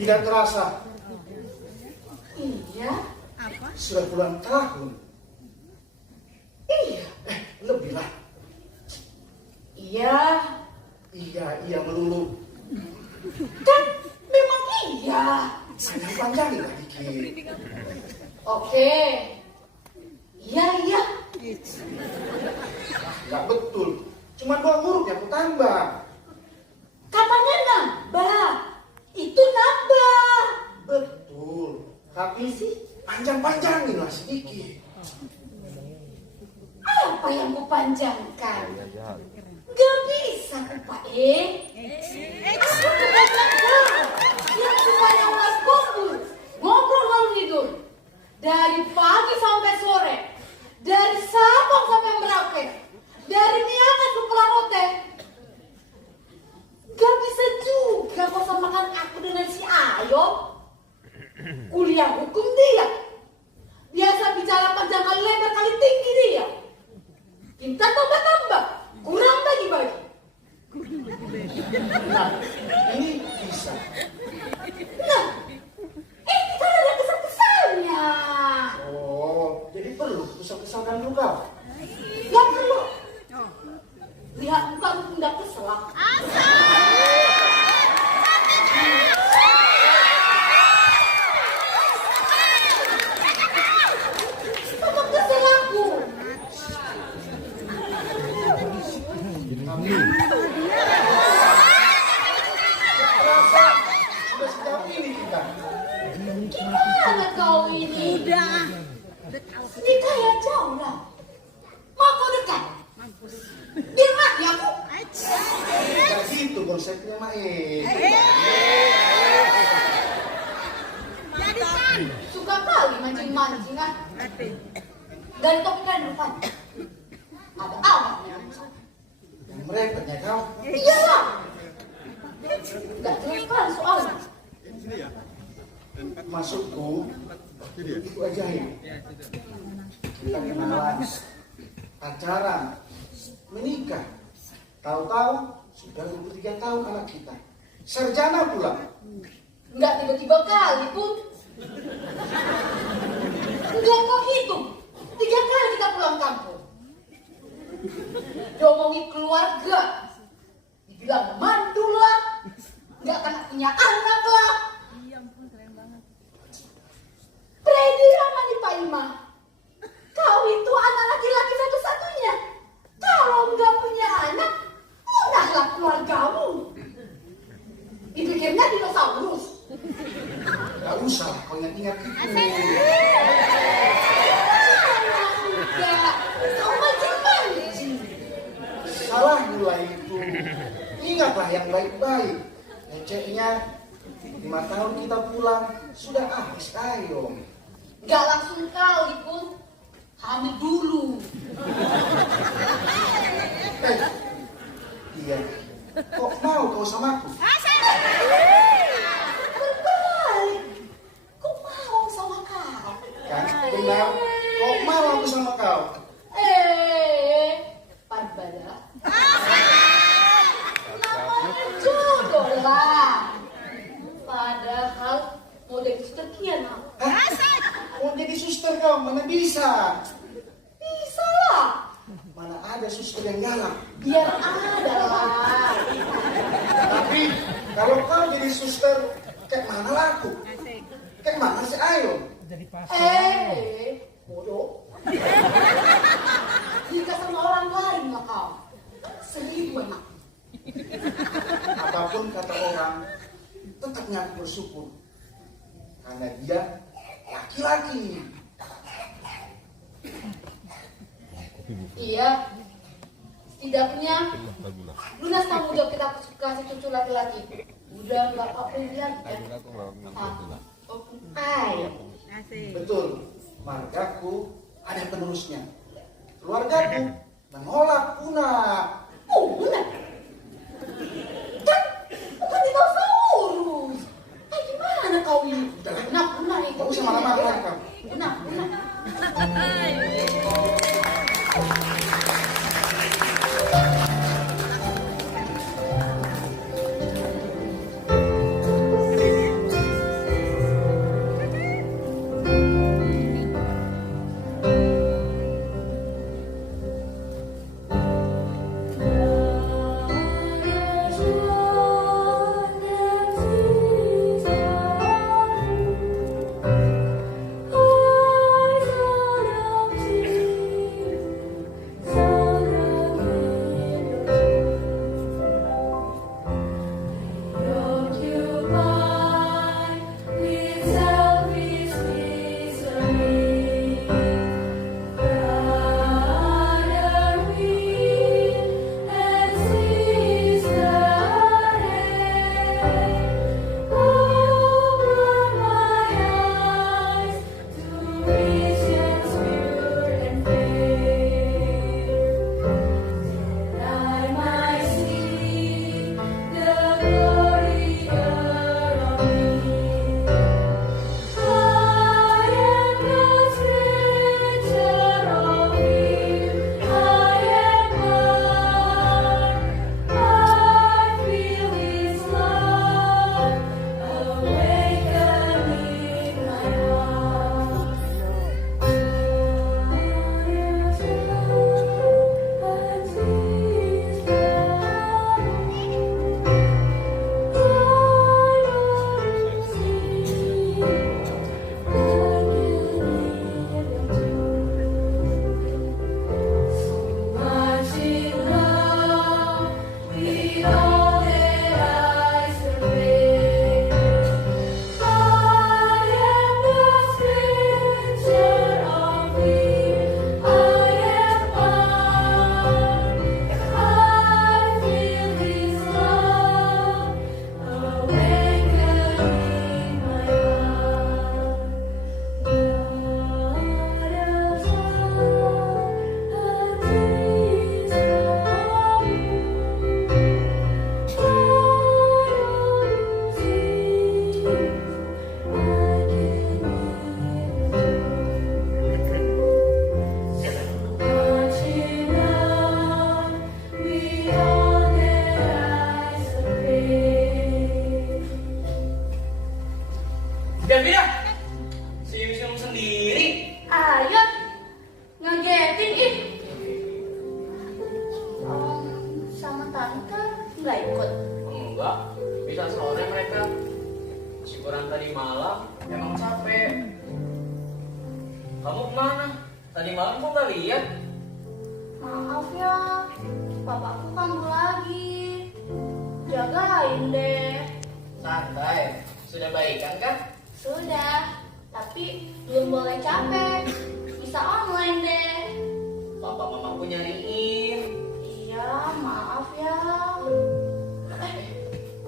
Tidak terasa. Iya. Sudah puluhan tahun. Iya. Lebih lah. Iya. Iya melulu. Kan memang iya. Panjangin lah dikit. Oke. Iya. Nggak betul. Cuma 2 huruf yang aku tambah. Katanya nambah. Itu nambah. Betul. Tapi Sih. panjang-panjangin lah sedikit. Apa yang kupanjangkan? Gak bisa kupae. Aku kebanyakan yang supaya ulas kumpul. Ngobrol ngalur tidur. Dari pagi sampai sore. Dari Sabang sampai Merauke. Dari Miangas ke Pulau Rote. Gak bisa juga kau samakan aku dengan si Ayo. Kuliah hukum dia. Biasa bicara panjang kali lebar kali tinggi dia. Minta tambah-tambah. Kurang bagi-bagi. Nah, ini bisa. Nah, ini kan ada kesan-kesannya. Oh, jadi perlu kesal-kesalkan dulu kau. Gak perlu. Lihat muka aku tidak keselak. Tetap kesel aku. Terasa sudah sejauh ini kita. Gimana kau ini? Udah. Ini kayak jauh lah. Mau kau dekat? Biar mati aku. Gak gitu konsepnya Mae. Jadikan. Suka kali mancing-mancing ah. Dari topik kan depan. Ada apa? Yang merepetnya kau. Iyalah. Gak jelas kali soalnya. Maksudku itu ajaib. Kita kenalan, pacaran, menikah. Tahu-tahu sudah 23 tahun anak kita. Sarjana pula. Enggak tiba-tiba kali pun. Enggak kau hitung. 3 kali kita pulang kampung. Diomongi keluarga. Dibilang mandul lah. Enggak akan punya anak lah. Freddy Ramani Pak Ima. Kau itu anak laki-laki satu-satunya. Kalau enggak punya anak, punahlah keluargamu. Dipikirnya dinosaurus. Gak usah kau ingat-ingat itu. Enggak, kau mancing-mancing. Salah mulai itu. Ingatlah yang baik-baik. Leceknya 5 tahun kita pulang sudah habis ayo. Enggak langsung kali pun. Hamil dulu. Iya. Kok mau kau sama aku? Berbalik. Kok mau sama kau? Kan benar. Kok mau aku sama kau? Parbada. Namanya jodoh lah. Padahal mau jadi sekian aku. Mau jadi suster kau? Mana bisa? Bisa lah. Mana ada suster yang galak? Biar ada lah. Tapi kalau kau jadi suster, kayak mana lah aku? Kayak mana si Ayo? Bodoh. Jika sama orang lain lah kau. 1000 enak. Apapun kata orang, tetap ngaku bersyukur. Karena dia laki-laki. Iya. Setidaknya lunas tanggung jawab kita kasih cucu laki-laki. Udah nggak apa-apa lagi kan? Betul. Margaku ada penerusnya. Keluargaku menolak punah. Punah? Kan bukan dinosaurus. Gimana kau ini? Punah nih. Kau usah marah-marah kau. Punah. papaku kambuh lagi. Jagain deh. Santai, sudah baikan kan? Sudah, tapi belum boleh capek. Bisa online deh. Papa mamaku nyariin. Iya, maaf ya.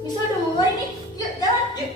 Bisa udah mulai nih. Yuk, jalan. Yuk.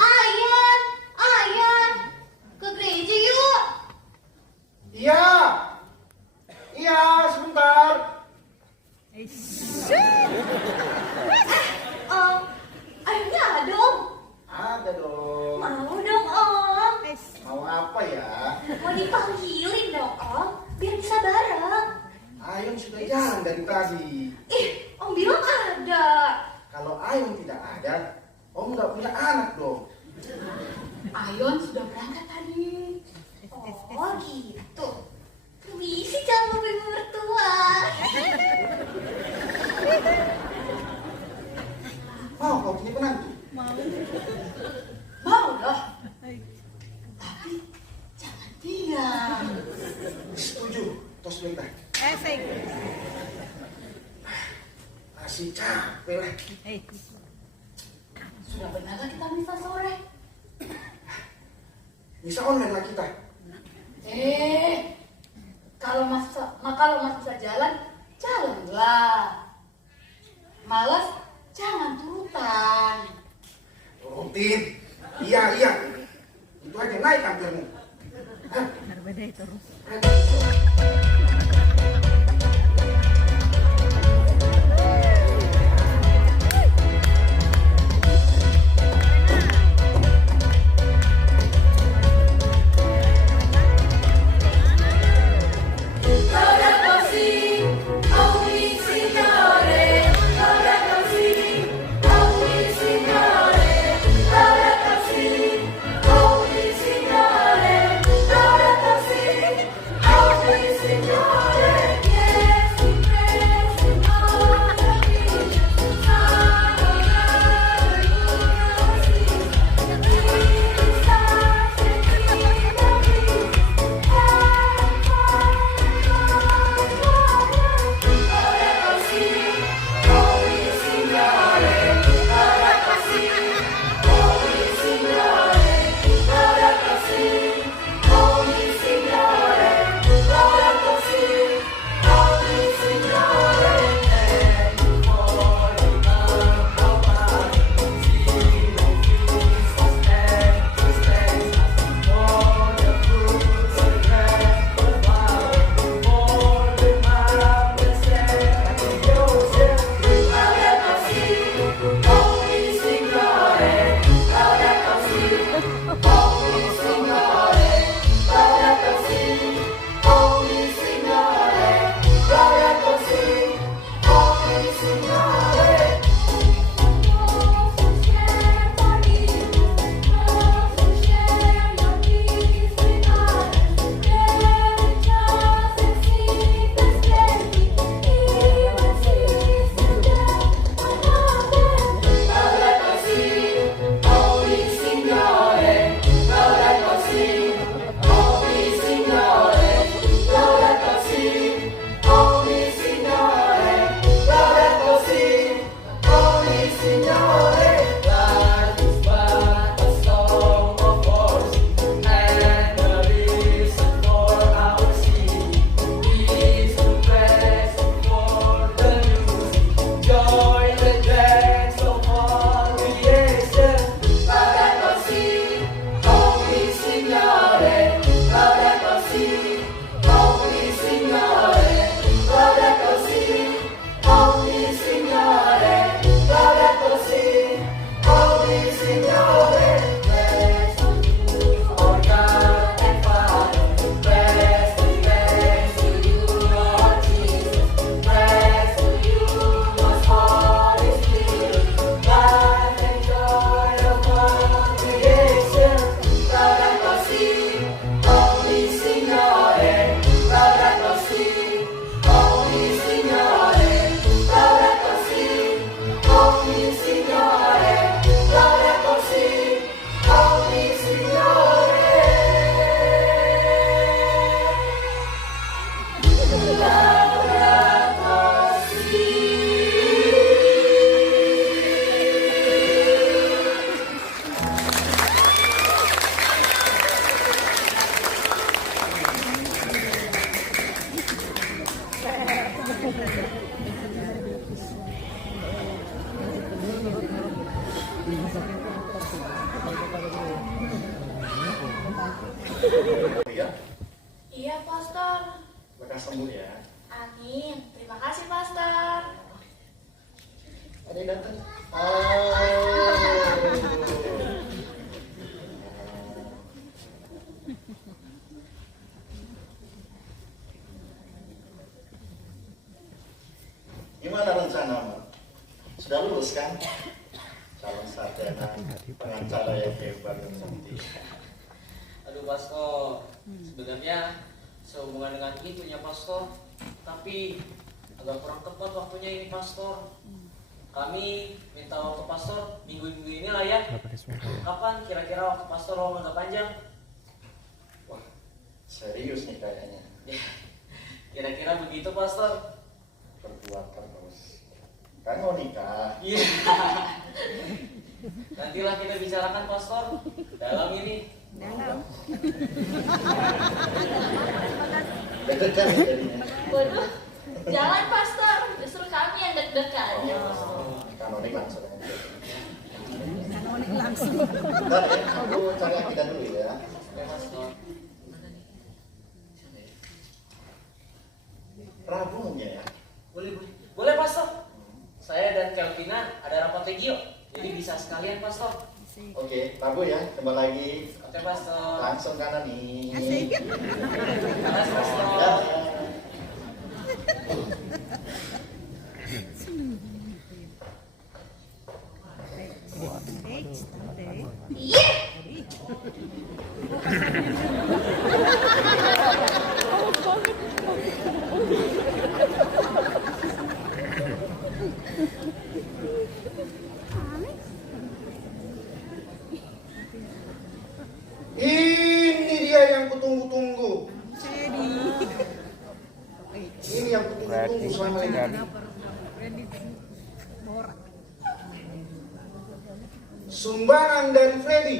Ayan, Ayan, ke gereja yuk. Iya. Iya, sebentar. Ayahnya ada dong. Ada dong. Mau dong Om. Mau apa ya? Mau dipanggilin dong Om, biar bisa bareng. Ayun sudah jalan dari tadi. Om bilang ada. Kalau Ayun tidak ada, Om nggak punya anak dong. Ayon sudah berangkat tadi. Oh gitu. Permisi calon ibu mertua. Mau kau punya penantu? Mau loh. Tapi jangan diam. Setuju. Tos sebentar. Asik. Masih capek lah. Sudah benarkah kita misa sore? Bisa online lah kita. Kalau masih bisa jalan, jalanlah. Malas, jangan turutan. Rutin. Iya. Itu aja naik hampirmu. Hah? Berbeda terus. Signore, Iya, Iya, Pastor. lekas sembuh ya. Amin. Terima kasih, Pastor. Ada yang datang. Gimana rencanamu? Sudah lulus kan? Calon sarjana pengacara yang hebat nanti. Aduh Pastor, sebenarnya sehubungan dengan itunya Pastor, tapi agak kurang tepat waktunya ini Pastor. Kami minta waktu Pastor minggu-minggu ini lah ya. Kapan kira-kira waktu Pastor lowong agak panjang? Wah, serius nih kayaknya. Ya, kira-kira begitu Pastor. Berbuat terus. Kan mau nikah. Iya. Nantilah kita bicarakan Pastor dalam ini. Deg-degan nih jadinya. Waduh. Jangan, Pastor. Justru kami yang deg-degan. Kanonik langsung aja. Kanonik langsung. Bentar ya, aku cari kita dulu ya. Oke Pastor. Prabu mungkin ya. Boleh, boleh. Boleh Pastor. Saya dan Kelvina ada rapat legio, jadi bisa sekalian Pastor. Oke, Prabu ya, kembali lagi. Oke Pastor. Langsung kanan nih. Asik. Makasih Pastor. Ya. Iya. Ini dia yang kutunggu-tunggu. Ini yang kutunggu-tunggu selama ini. Sumbangan dari Freddy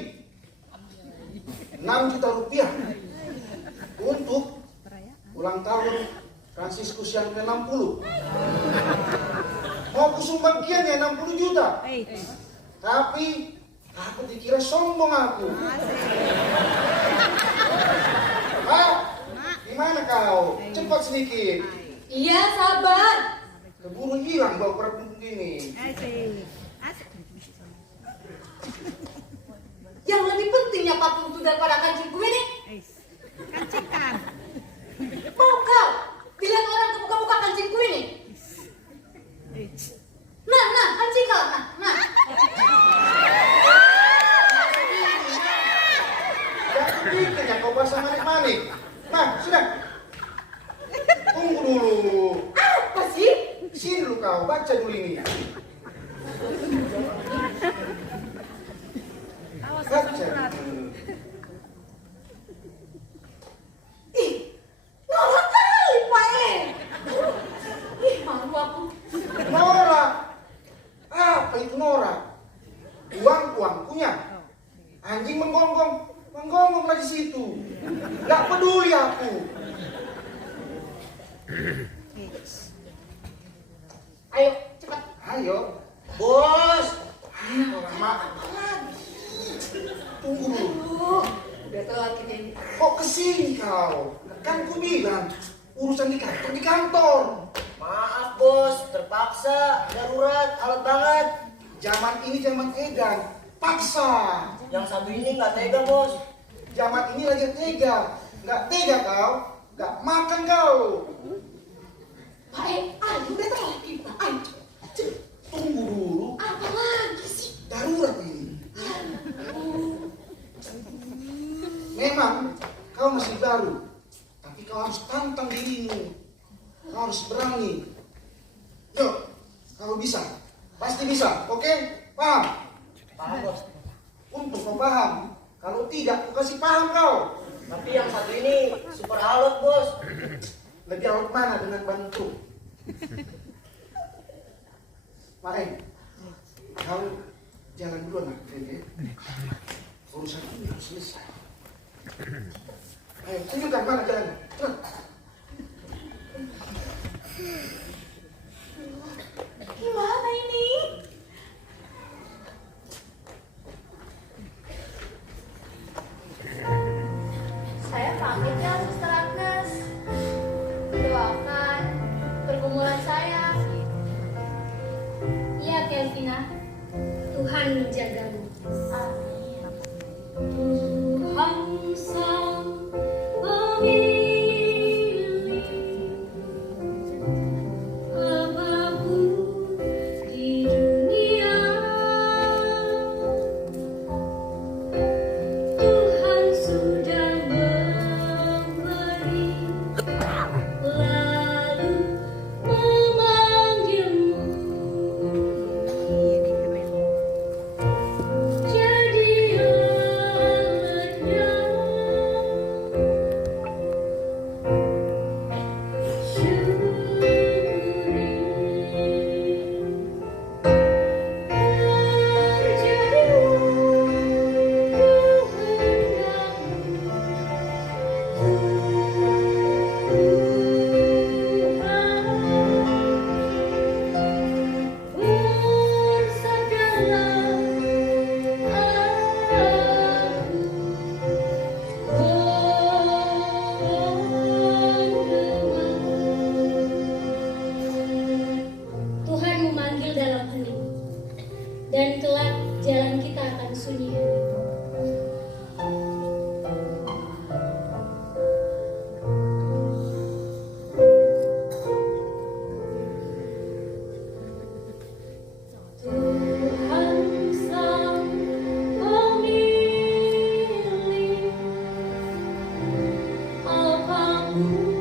6 juta rupiah untuk ulang tahun Fransiskus yang ke-60. Mau kusumbagian ya 60 juta. Tapi aku dikira sombong aku. Gimana kau? Cepat sedikit. Iya, sabar. Keburu hilang bau perut ini. Yang lebih pentingnya patung itu daripada kancing kue nih. Kancikan. Mau kau bilang orang kebuka-buka kancing kue nih? Nah, kancing kau. Nah. Jangan bikin ya kau pasang manik-manik. Nah, sudah. Tunggu dulu. Apa sih? Sini dulu kau, baca dulu ini. Baca. Ih, norak kali, Pak E. Ih, malu aku. Nora. Apa itu Nora? Uang punya. Anjing menggonggong lagi situ. Gak peduli aku. Ayo, cepat. Ayo. Bos. Orang makan. Tunggu dulu. Aduh, udah telat kita ini. Kok kesini kau? Kan ku bilang urusan di kantor. Maaf bos, terpaksa, darurat, alat banget. Zaman ini zaman edan, paksa. Yang satu ini nggak tega bos. Zaman ini lagi tega. Nggak tega kau, nggak makan kau. Pak E, ayo udah telat kita. Ayo, cepet. Tunggu dulu, Apa lagi sih? darurat ini. Aduh. Memang kau masih baru, tapi kau harus tantang dirimu. Kau harus berani. Yuk, kau bisa. Pasti bisa, oke? Paham? Paham bos. Untuk kau paham. Kalau tidak, aku kasih paham kau. Tapi yang satu ini super alot bos. Lebih awet mana dengan bantu? Pak kau jalan dulu nak, urusan ini harus selesai. Ayo, tunjukkan mana jalan. Cepat. Gimana ini? sakitnya Suster Agnes. Doakan pergumulan saya. Iya, Kelvina. Tuhan menjagamu. Amin. Tuhan sang pemilik apapun di dunia. Tuhan sudah memberi, lalu memanggilmu. Jadi anaknya, Tuhan memanggil dalam hening, dan kelak jalan kita akan sunyi. Tuhan sang pemilik apapun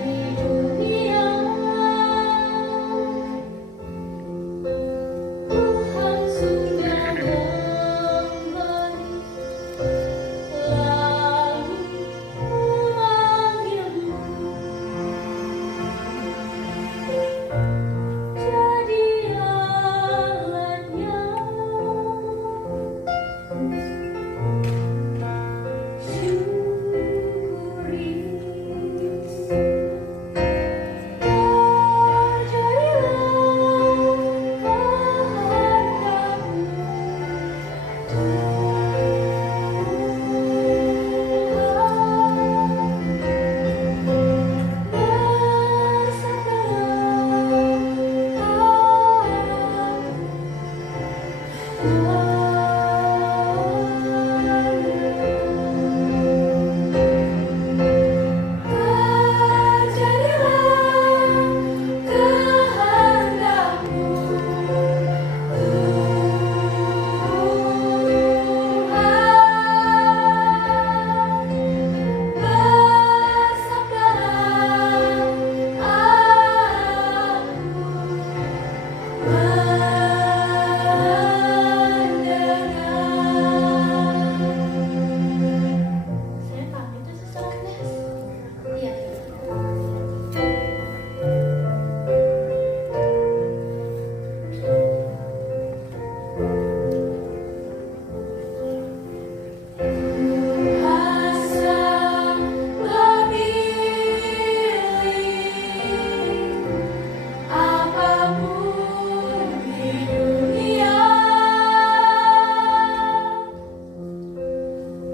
di dunia. Tuhan sudah memberi, lalu memanggilmu. Jadi alatnya, syukuri. Saya pamit ya, Suster Agnes. Iya. Asa memilih apapun di dunia.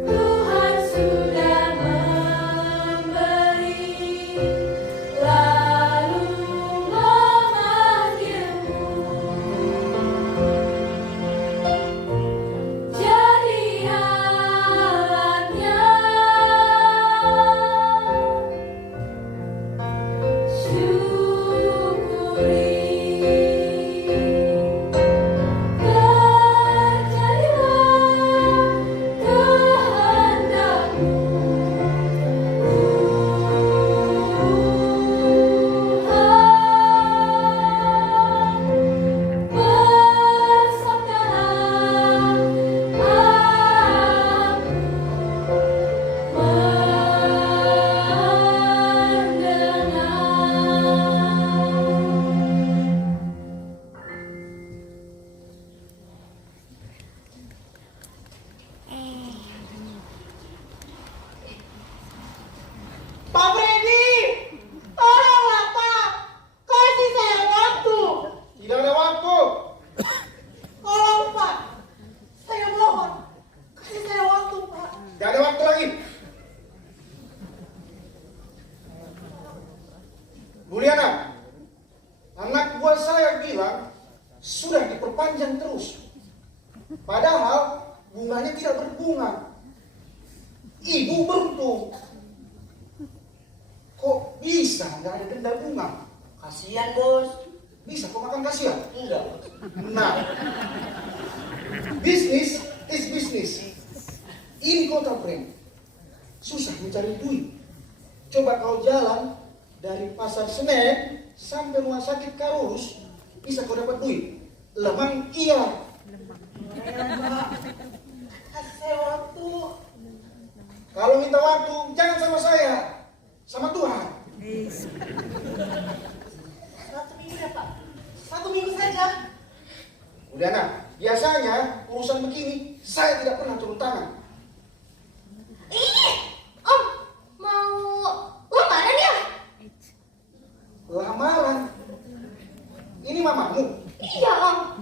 Tuhan sudah memberi, lalu memanggilmu. Jadi alatnya, syukuri. Terjadilah kehendakmu, Tuhan. Bersabdalah, aku Pak Freddy, tolonglah Pak, kasih saya waktu. Tidak ada waktu. Tolong Pak, saya mohon, kasih saya waktu Pak. Tidak ada waktu lagi. Ibu beruntung. Kok bisa nggak ada denda bunga? Kasihan bos. Bisa kok makan kasihan? Enggak. Nah, bisnis is bisnis. Ini kota friend. Susah mencari duit. Coba kau jalan dari pasar Senen sampai rumah sakit Karolus, bisa kau dapat duit. Lemang iya. Kasih saya waktu. Kalau minta waktu, jangan sama saya, sama Tuhan. 1 minggu ya Pak. 1 minggu saja. Udah nak, biasanya urusan begini saya tidak pernah turun tangan. Ih, Om, mau lamaran ya? Lamaran. Ini mamamu. Iya, Om.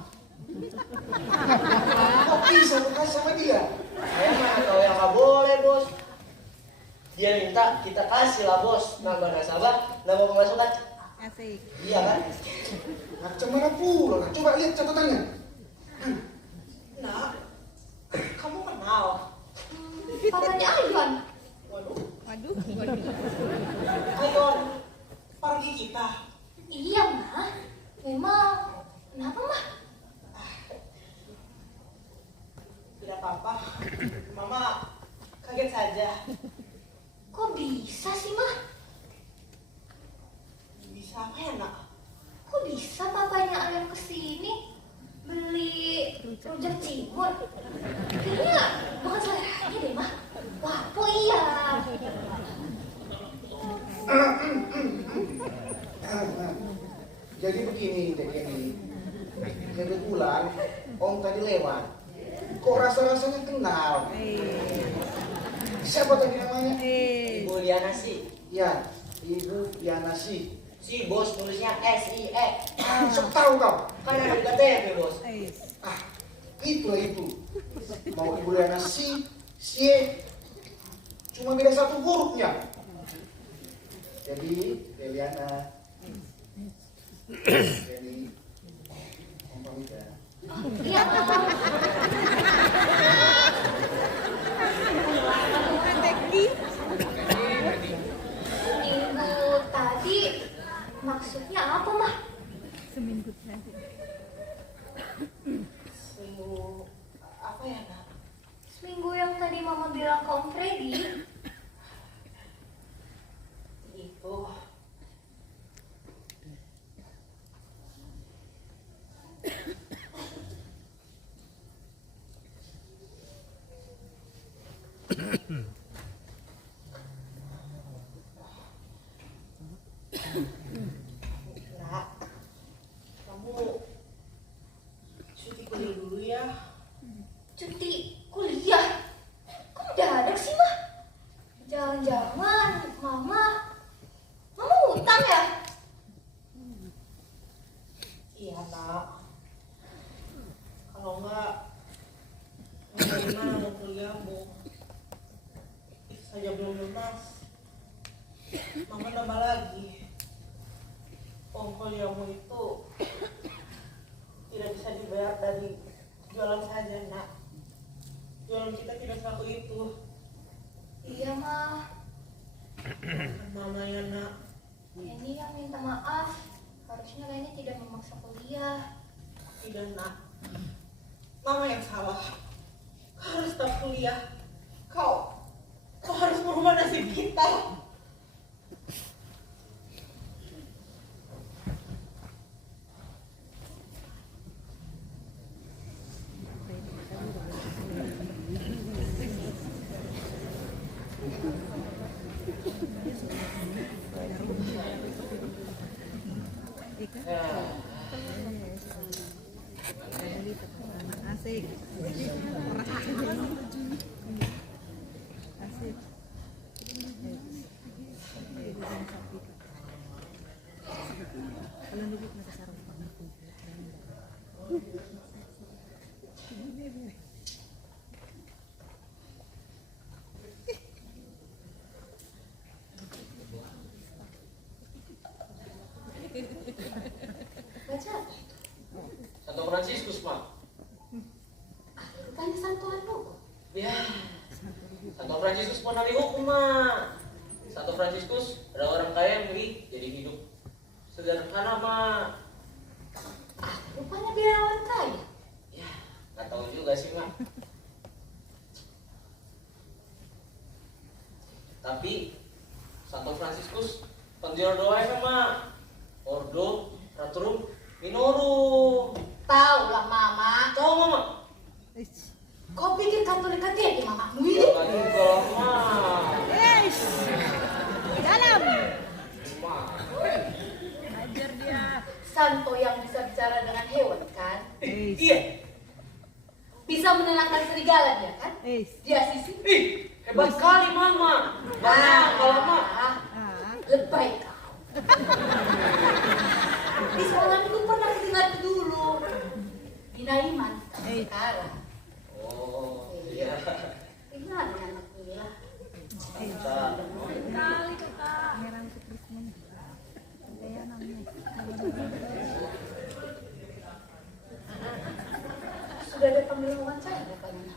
Kok bisa bukan sama dia? Saya mana tahu yang nggak boleh bos. Dia minta kita kasih lah bos. Nambah nasabah, nambah pemasukan. Asik. Iya kan? Macam mana pula? Coba lihat catatannya. Nak, kamu kenal? Papanya Aywan. Waduh, Waduh. Ayon, pergi kita. Iya, Mah. Memang. Kenapa, Mah? Tidak apa-apa. Mama kaget saja. Kok bisa sih, Mah? Bisa apa ya nak? Kok bisa papanya Aywan kesini beli rujak cingur? Kayaknya bukan seleranya deh, Mah. Wah, kok iya? Jadi begini. Kebetulan Om tadi lewat. Kok rasa-rasanya kenal? Siapa tadi namanya? Ibu Liana sih. Ya, Ibu Yanasi. Si bos tulisnya SIE. Sok tahu kau? Kan ada di KTP bos. Ah, itulah itu. Mau Ibu Yanasi, Sie, cuma beda 1 hurufnya. Jadi, Deliana. Jadi, Om pamit ya. Iya, Mah. Minggu tadi maksudnya apa, Mah? Seminggu tadi. Seminggu apa ya nak? Seminggu yang tadi Mama bilang ke Om Freddy. Itu. Nak, kamu cuti kuliah dulu ya. Cuti kuliah? Kok mendadak sih, Mah? Jangan-jangan Mama utang ya? Iya nak. Kalau enggak, gimana mau kuliahmu? Itu saja belum lunas. Mama nambah lagi. Kuliahmu itu tidak bisa dibayar dari jualan saja nak. Jualan kita tidak selaku itu. Iya, Mah. Mama ya nak. Ini yang minta maaf. Harusnya Leni tidak memaksa kuliah. Tidak nak. Mama yang salah. Kau harus tetap kuliah. Kau harus merubah nasib kita. Asik. Asik. Kalau duduk nggak sarung. Baca. Santo Fransiskus, Mak. Bukannya Santo Anu. Ya. Santo Fransiskus Fransiskus pernah dihukum, Mak. Santo Fransiskus ada orang kaya yang beli jadi hidup sederhana, Mak. Rupanya biar orang kaya. Ya, nggak tahu juga sih, Mak. Tapi Santo Fransiskus penjual doanya, Mak. Ordo Naturum Minorum. Tahu lah Mama. Tahu, Mama? Kau pikir Katolik hati mamamu ini? Jangan juga, Mak. Dalam. Mak. Ajar dia. Santo yang bisa bicara dengan hewan kan? Iya. Bisa menenangkan serigala dia kan? Dia sisi. Ih, hebat sekali, Mama. Banyak kalau, Mak. Lebay kau. Di sekolah itu pernah dengar dulu. Di Naiman sekarang. Oh, iya. Ingat anak ini lah. Bisa. Kali kakak. Merah untuk Krismon. Saya namanya. Sudah ada panggilan wawancara rupanya.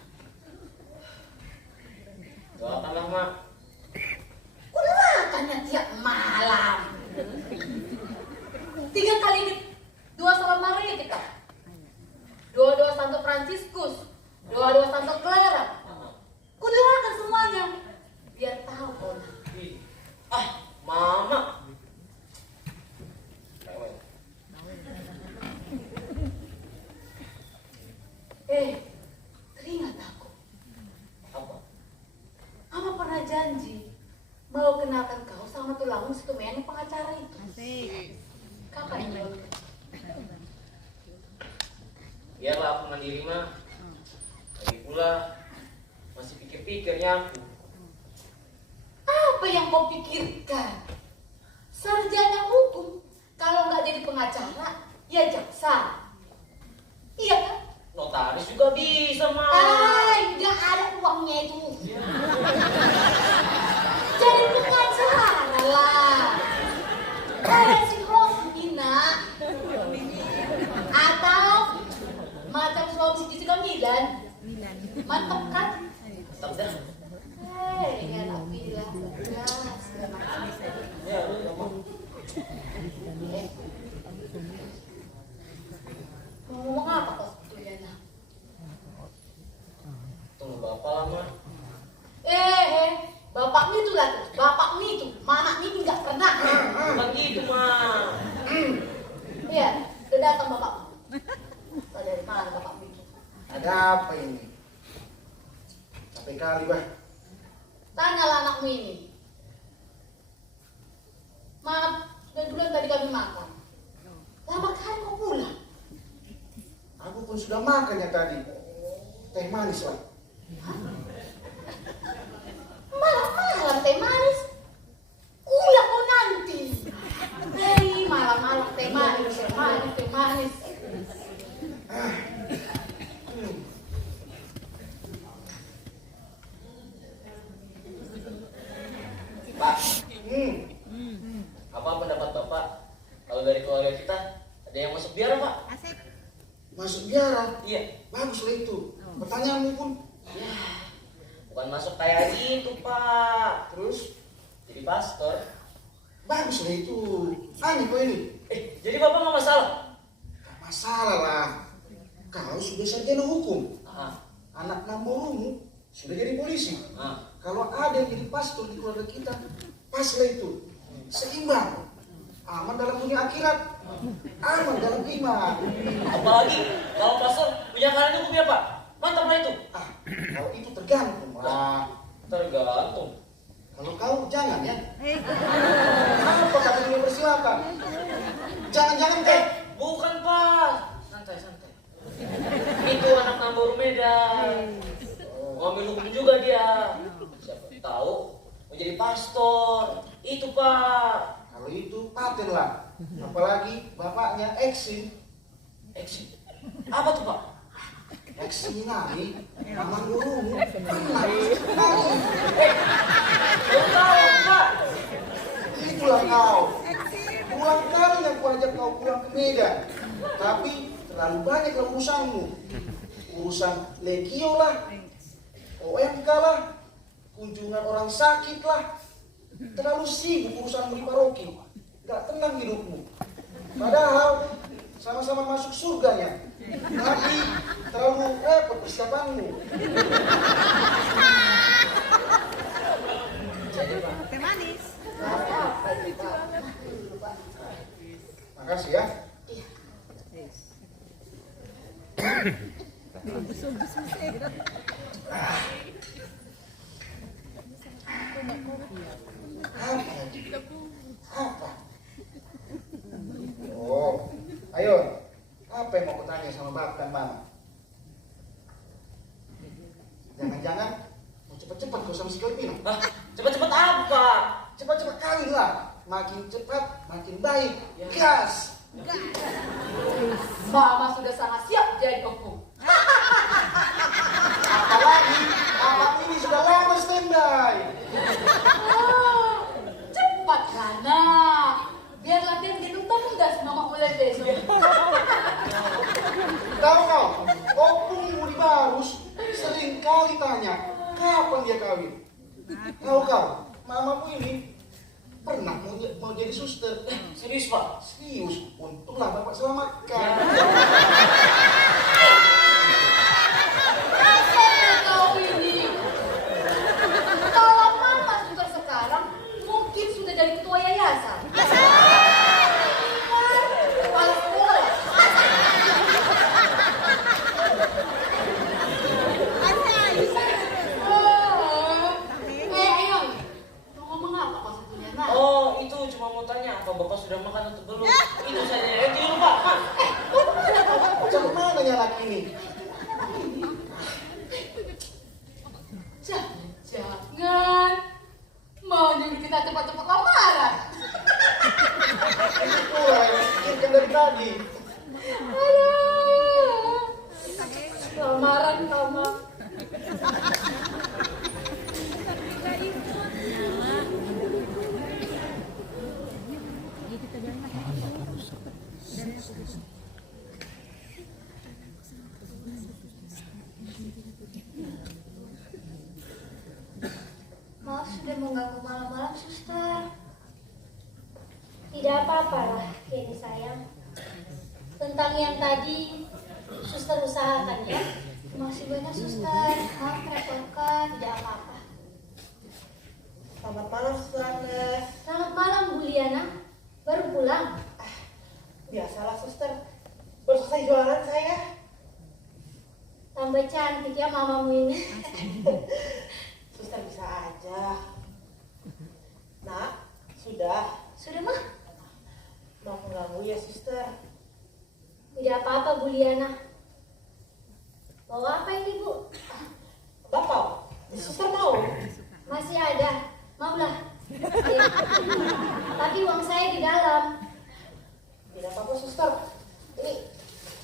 Doakanlah, Mak. Kulakannya tiap malam. 3 kali ini doa sama Maria kita. Doa-doa Santo Fransiskus, doa-doa Santo Clara. Kudoakan semuanya biar tahu kau nanti. Ah, Mama. Teringat aku. Apa? Mama pernah janji mau kenalkan kau sama tulang situ yang pengacara itu. Asik. Kapan itu? Biarlah aku mandiri, Mak. Lagi pula masih pikir-pikirnya aku. Apa yang kau pikirkan? Sarjana hukum, kalau nggak jadi pengacara, ya jaksa. Iya kan? Notaris juga bisa, Mak. Nggak ada uangnya itu. Jadi pengacara lah. Kayak si Rosmina. Atau macam Sulawesi Milan. Mantap kan? Tetap dah. Nggak tak bilang. Ya, udah, Mak. Mau ngomong apa kau sebetulnya? Tunggu Bapak lah, Mak. Bapakmu itu lah tuh. Bapakmu itu. Mama ini nggak pernah. Bukan gitu, Mak. Iya, udah datang bapakmu. Tahu dari mana bapakmu itu? Ada apa ini? Capek kali, Bah. Tanyalah anakmu ini. Maaf, bulan tadi kami makan. Lama kali kau pulang. Aku pun sudah makan ya tadi. Teh manis lah. Malam-malam teh manis. Ulah kau nanti. Malam-malam teh manis, teh manis, teh manis. Pak, apa pendapat Bapak kalau dari keluarga kita ada yang masuk biara, Pak? Asik. Masuk biara. Iya. Bagus lah itu. Pertanyaanmu pun. Ya, bukan masuk kayak gitu, Pak. Terus, Jadi pastor. bagus lah itu. Aneh kau ini. Jadi Bapak nggak masalah? Gak masalah lah. Kau sudah sarjana hukum. Ah, Anak namborumu sudah jadi polisi. ah. Kalau ada yang jadi pastor di keluarga kita, pas lah itu. Seimbang. Aman dalam dunia akhirat. Aman dalam iman. Apalagi kalau pastor punya kalian hukum ya, Pak? Mantap lah itu. Kalau itu tergantung. Tergantung. Kalau kau jangan ya. Eh, Apa kata dunia persilakan? Jangan-jangan Bukan, Pak. Santai. Itu anak Nambur Medan. Ngambil hukum juga dia. Siapa tahu mau jadi pastor. Itu, Pak. Kalau itu paten lah. Apalagi bapaknya eksim. Eksim. Apa tuh, Pak? Ekseminari. Aman gurumu. Belum tahu, Pak. Itulah kau. Pulang kali yang kuajak kau pulang ke Medan. Tapi terlalu banyak lah urusanmu. Urusan legio lah. OMK lah. kunjungan orang sakit lah. Terlalu sibuk urusan di paroki. Gak tenang hidupmu. Padahal sama-sama masuk surganya. Tapi terlalu repot persiapanmu. Teh manis. Apa ini, Pak? Makasih ya. Apa? Oh, ayo. Apa yang mau kutanya sama bapak dan mama? Jangan-jangan mau cepet-cepet kau sama si Kelvin? Hah? Cepet-cepet apa? Cepat-cepat kawin lah. Makin cepat, makin baik. Ya. Gas. Mama sudah sangat siap jadi opung. Apalagi, abang ini sudah lama standby. Cepat Rana. Biar latihan gendong pemuda mama mulai besok. Tahu kau, opung Budi Barus sering kali tanya, kapan dia kawin? Tahu kau, mamamu ini pernah mau jadi suster. Serius Pak? Serius, untunglah bapak selamatkan. Rasanya kau ini. Kalau mama sudah sekarang, mungkin sudah jadi ketua yayasan. Kepala sekolah. Ayo. Mau ngomong apa maksudnya, Nak? Oh, itu cuma mau tanya apa Bapak sudah makan atau belum? Itu saja. Jangan lupa. Hah? Macam mana ya laki ini? Jangan mau nyuruh kita cepat-cepat lamaran. Itu pula yang dipikirkan dari tadi. Aduh. Lamaran kamu. Maaf sudah mengganggu malam-malam, suster. Tidak apa-apa lah, Kenny sayang. Tentang yang tadi, suster usahakan ya. Masih banyak suster, maaf merepotkan, tidak apa-apa. Selamat malam, Suster Agnes. Selamat malam, Bu Liana. Baru pulang. Biasalah, Suster. Baru selesai jualan saya. Tambah cantik ya mamamu ini. Suster bisa aja. Nak, sudah. Sudah mah? Mau mengganggu ya, Suster? Tidak apa-apa, Bu Liana. Bawa apa ini, Bu? Bapak, Suster mau? Masih ada. Maulah. Tapi uang saya di dalam. Tidak apa-apa, Suster. Ini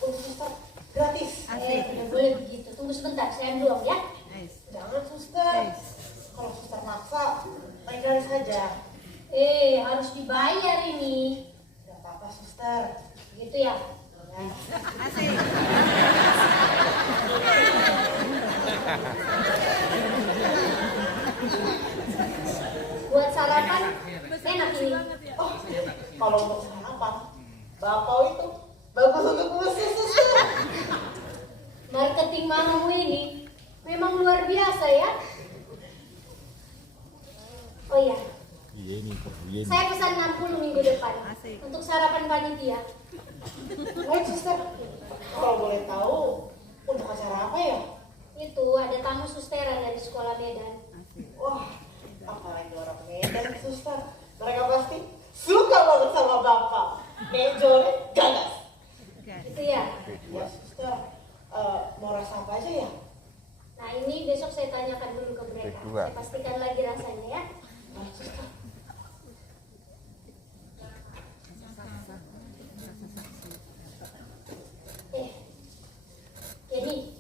untuk Suster gratis. Tidak boleh begitu. Tunggu sebentar, saya ambil uang ya. Jangan, Suster. Kalau Suster maksa, lain kali saja. Harus dibayar ini. Tidak apa-apa, Suster. Gitu ya. Buat sarapan enak ini. Oh, kalau untuk sarapan, Bapak itu bagus untuk usus, Suster. Marketing mamamu ini memang luar biasa ya. Oh iya, saya pesan 60 minggu depan untuk sarapan panitia. Baik, Suster. Kalau boleh tahu, untuk acara apa ya? Itu ada tamu susteran dari sekolah Medan. Wah, apalagi orang Medan, Suster. Mereka pasti suka banget sama Bapak. Nejone ganas. Itu ya. Ya, Suster. Mau rasa apa aja ya? Nah ini besok saya tanyakan dulu ke mereka. Saya pastikan lagi rasanya ya. Nah, Suster. Jadi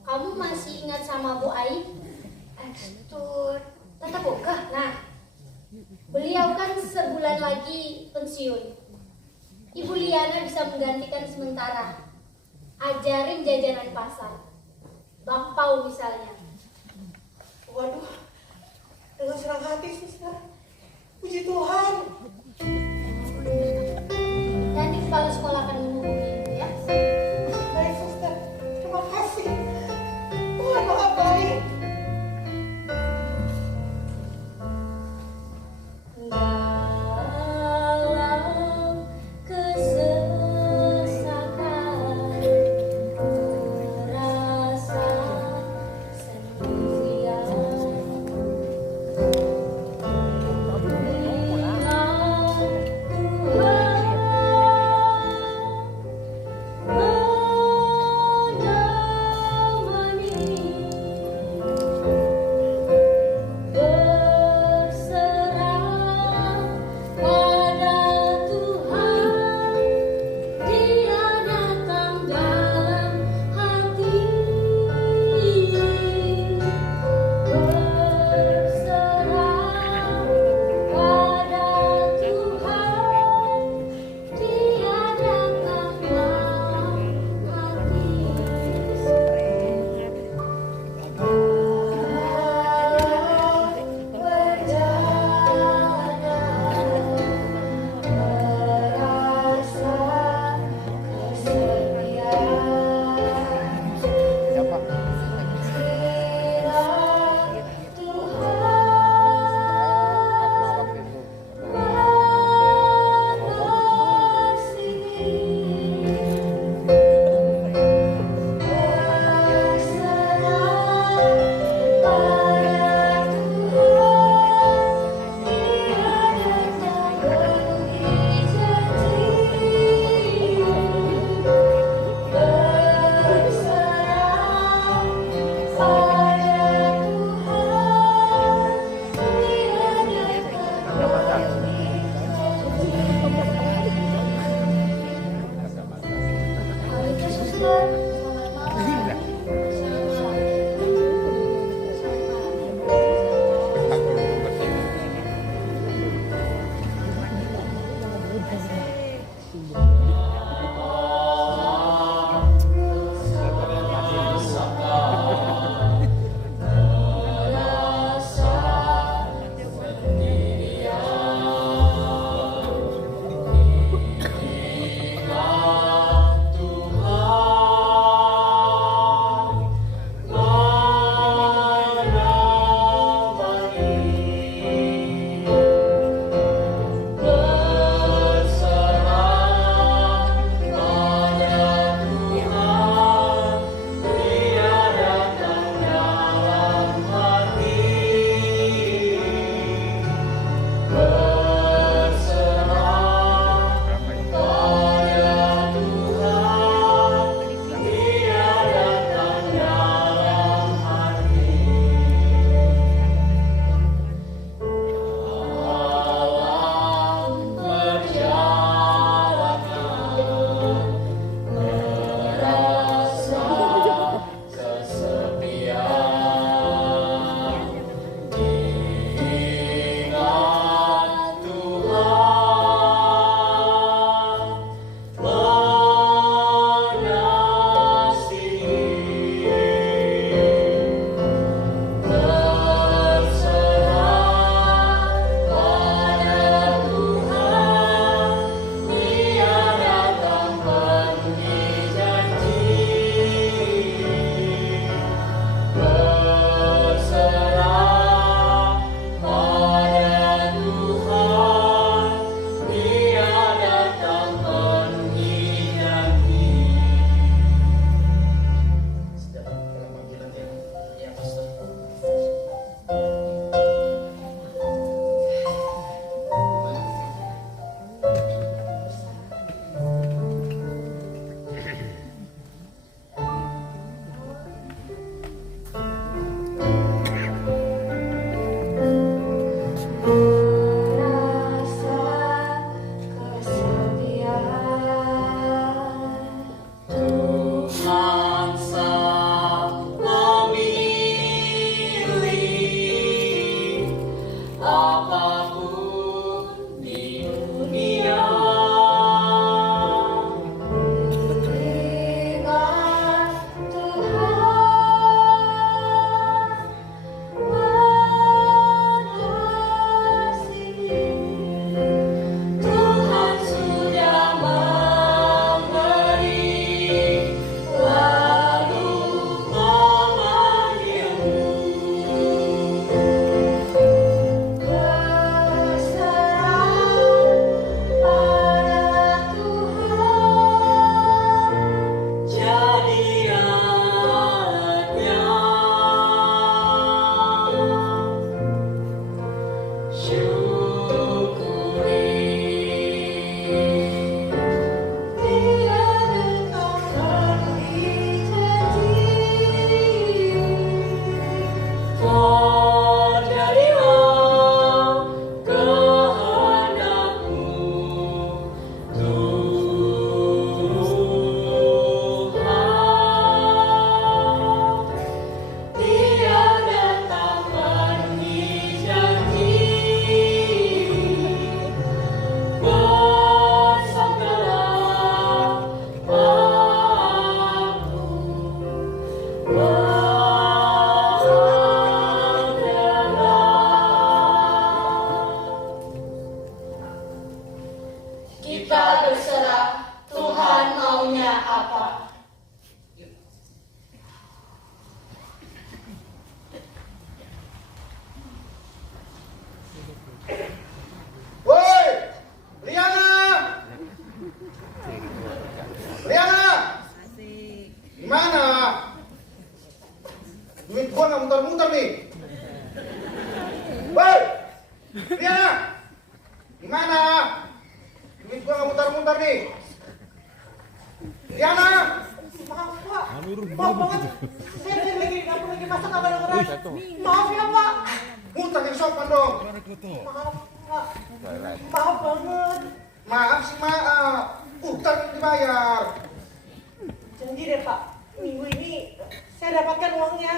kamu masih ingat sama Bu Ai? Aduh, tetap ogah. Nah, beliau kan sebulan lagi pensiun. Ibu Liana bisa menggantikan sementara. Ajarin jajanan pasar. Bakpao misalnya. Waduh, senang hati, suster. Puji Tuhan. Nanti kepala sekolah akan menghubungi ibu ya. Baik, suster. Terima kasih. Tuhan maha baik. Dalam kesesakan merasa sendirian, Riana, gimana? Duit gua nggak mutar-mutar nih. Riana, Maaf Pak, maaf banget. Saya lagi masak nggak kedengeran. Maaf ya Pak. mutar yang sopan dong. Maaf Pak. Maaf banget. Maaf sih maaf. Utang dibayar. Janji deh Pak, minggu ini saya dapatkan uangnya.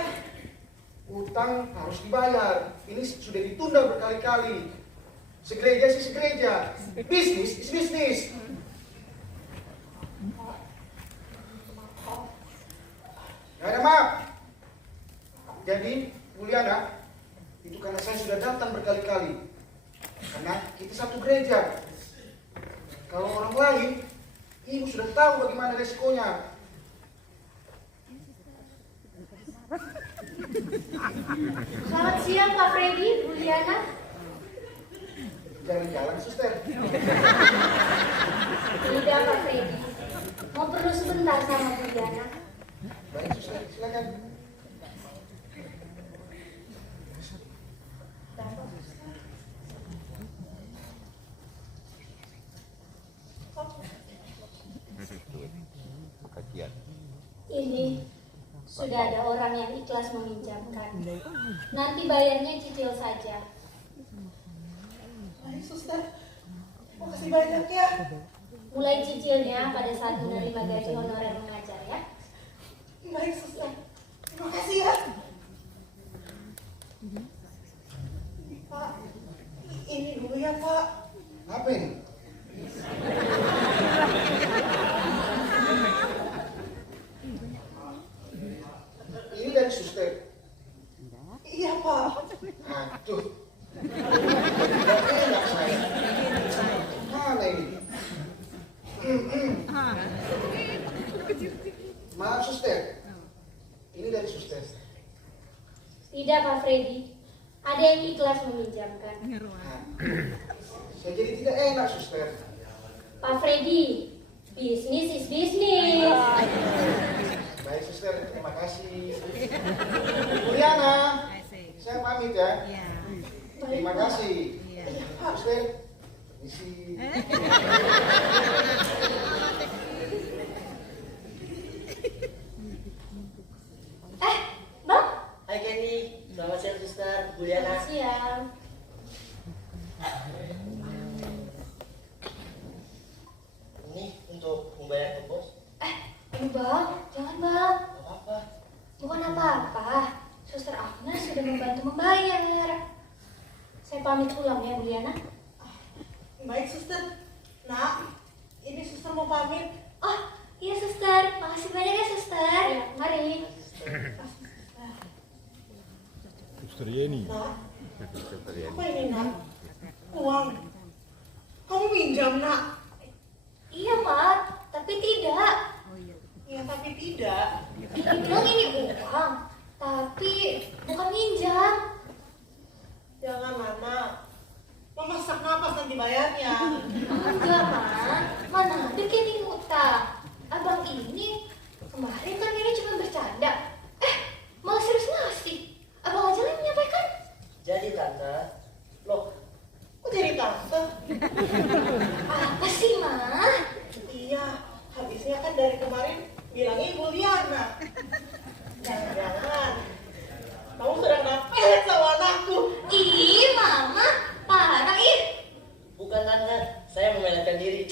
Utang harus dibayar. Ini sudah ditunda berkali-kali. Segereja sih segereja. Bisnis is bisnis. Gak ada maaf. Jadi, Juliana, itu karena saya sudah datang berkali-kali. Karena kita satu gereja. Kalau orang lain, ibu sudah tahu bagaimana resikonya. Selamat siang Pak Freddy, Bu Liana. Jalan-jalan, suster. Tidak Pak Freddy, mau perlu sebentar sama Bu Liana. Baik, suster, silakan. Ini sudah ada orang yang ikhlas meminjamkan. Nanti bayarnya cicil saja. Baik suster, makasih banyak ya. Mulai cicilnya pada saat menerima gaji honorer mengajar ya. Baik suster, terima kasih ya. Pak, ini dulu ya Pak. Apa ini? Ini dari suster. Iya Pak. Aduh. Gak enak saya. Mana ini? Maaf suster. Ini dari suster. Tidak Pak Freddy, ada yang ikhlas meminjamkan. Saya jadi tidak enak suster. Pak Freddy, bisnis is bisnis. Baik suster, terima kasih. Juliana, saya pamit ya. Terima kasih. Suster, misi. Bang, Hai Kenny, selamat siang suster, Juliana. selamat siang. Ini untuk membayar ke bos. Bang, jangan bang. Gak apa-apa. Bukan apa-apa. Suster Agnes sudah membantu membayar. Saya pamit pulang ya, Bu Liana. Baik suster. Nak, ini suster mau pamit. Oh, iya suster. Makasih banyak ya suster. Ya, mari. Suster Yeni. Nak, apa ini nak? Uang. Kamu minjam nak? Iya, Pak. Tapi tidak. Ya tapi tidak. Dibilang ini uang. Tapi bukan minjam. Jangan Mama. Mama sak napas nanti bayarnya. Enggak, Mak. Mana ada Kenny utang. Abang ini kemarin kan ini cuma bercanda. Malah serius ngasih. Abang aja yang menyampaikan. Jadi tante, loh, Kok jadi tante? Apa sih, Mak? Iya, habisnya kan dari kemarin bilangnya Ibu Liana. Jangan-jangan kamu sedang ngapet sama anakku. Ih, Mama. Parah, ih. bukan tante, saya memelihara diri.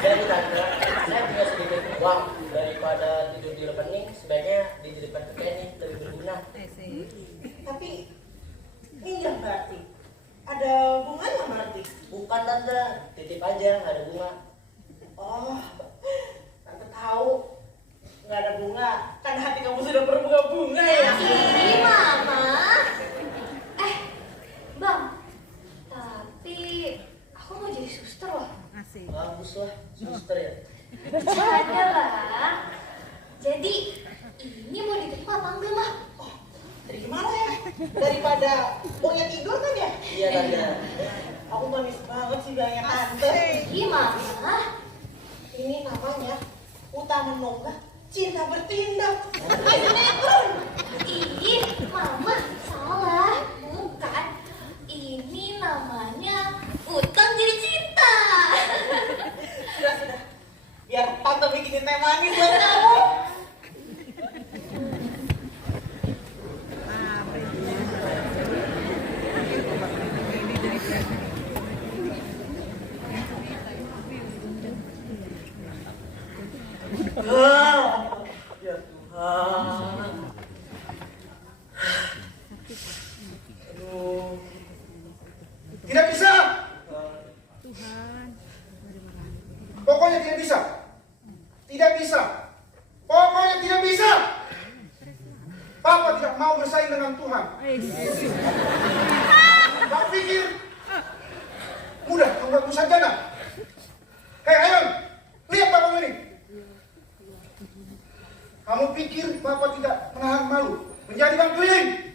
Jadi tante, saya punya sedikit uang daripada tidur di rekening, sebaiknya dititipkan ke Kenny, lebih berguna. Tapi minjam berarti ada bunganya berarti. Bukan tante, titip aja, nggak ada bunga. Oh, tante tahu nggak ada bunga, kan hati kamu sudah berbunga-bunga ya. Ih, Mama. Bang. Tapi aku mau jadi suster loh. Bagus lah, suster ya. Ada, Bang. Jadi ini mau diterima apa enggak, Mah? Dari gimana ya? Daripada bonya tidur kan ya? Iya tante. Aku manis banget sih bilangnya tante. Ih, Mama. Ini namanya utama menunggak, cinta bertindak. Sinetron. Ih, Mama, salah. Bukan. Tidak bisa. Tuhan. Pokoknya tidak bisa. Tidak bisa. Pokoknya tidak bisa. Papa tidak mau bersaing dengan Tuhan. Kau pikir mudah membuatmu sarjana? Hei Ayon, lihat Papa ini. Kamu pikir Papa tidak menahan malu menjadi Bang Keliling?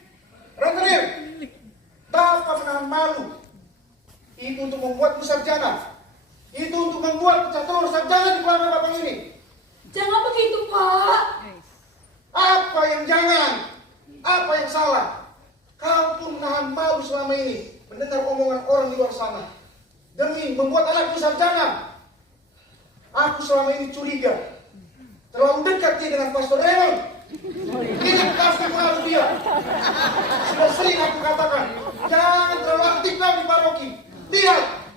Rentenir, Papa menahan malu. Itu untuk membuatmu sarjana. Itu untuk membuat pecah telur sarjana di keluarga Bapak ini. Jangan begitu, Pak. Apa yang jangan? Apa yang salah? Kau pun menahan malu selama ini mendengar omongan orang di luar sana demi membuat anakku sarjana. Aku selama ini curiga terlalu dekat dia dengan Pastor Raymond. Ini pasti pengaruh dia. Sudah sering aku katakan, jangan terlalu aktif kau di paroki. Lihat,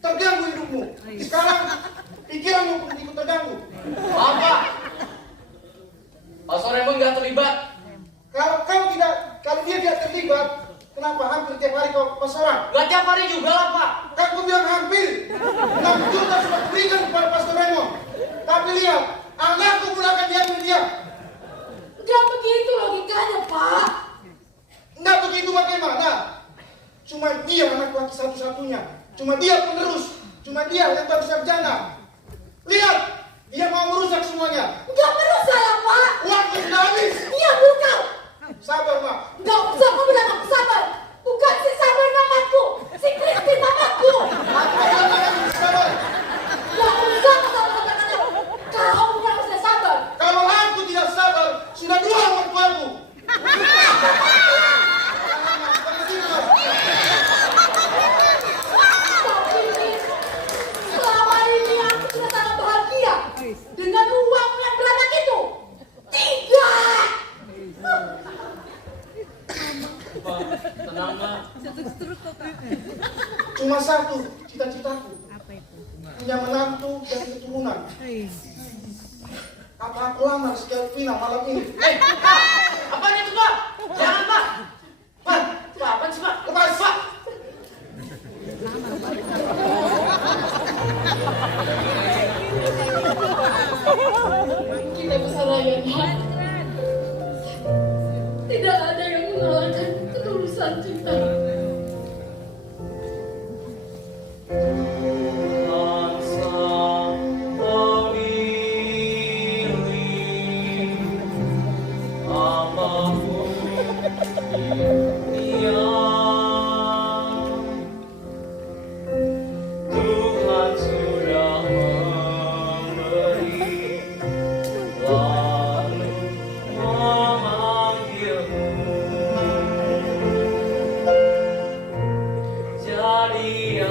terganggu hidupmu. Sekarang pikiranmu pun ikut terganggu. Apa? Pastor Raymond nggak terlibat. Kalau dia tidak terlibat, kenapa hampir tiap hari kau pastoran? Nggak tiap hari juga lah, Pak. Kan aku bilang hampir 6 juta sudah diberikan kepada Pastor Raymond. Tapi lihat, anakku pun akan diambil dia. Enggak begitu logikanya, Pak. Enggak begitu bagaimana? Cuma dia anak laki satu-satunya. Cuma dia penerus. Cuma dia yang baru sarjana. Lihat, dia mau merusak semuanya. Enggak perlu saya, Pak. Waktu sudah habis. Iya, bukan. Sabar, Pak. Enggak usah kamu bilang aku sabar. Bukan si sabar namaku. Si Kristi namaku. Aku bilang kamu sabar. Enggak usah kata-kata aku. Kau bukan harus sabar. Kalau aku tidak sabar, sudah 2 waktu aku. Tapi selama ini aku sudah sangat bahagia dengan uang yang beranak itu. Tidak. Pak, tenang, Pak. Cuma satu cita-citaku. Apa itu? Punya menantu dan keturunan. Apa aku lamar si Kelvina malam ini? Pak, apaan itu, Pak? Jangan, Pak. Pak, apaan sih, Pak? Lepas, Pak. Kita bersaudara, Nak. Tidak ada yang mengalahkan ketulusan cinta. Tuhan sudah memberi, lalu memanggilmu. Jadi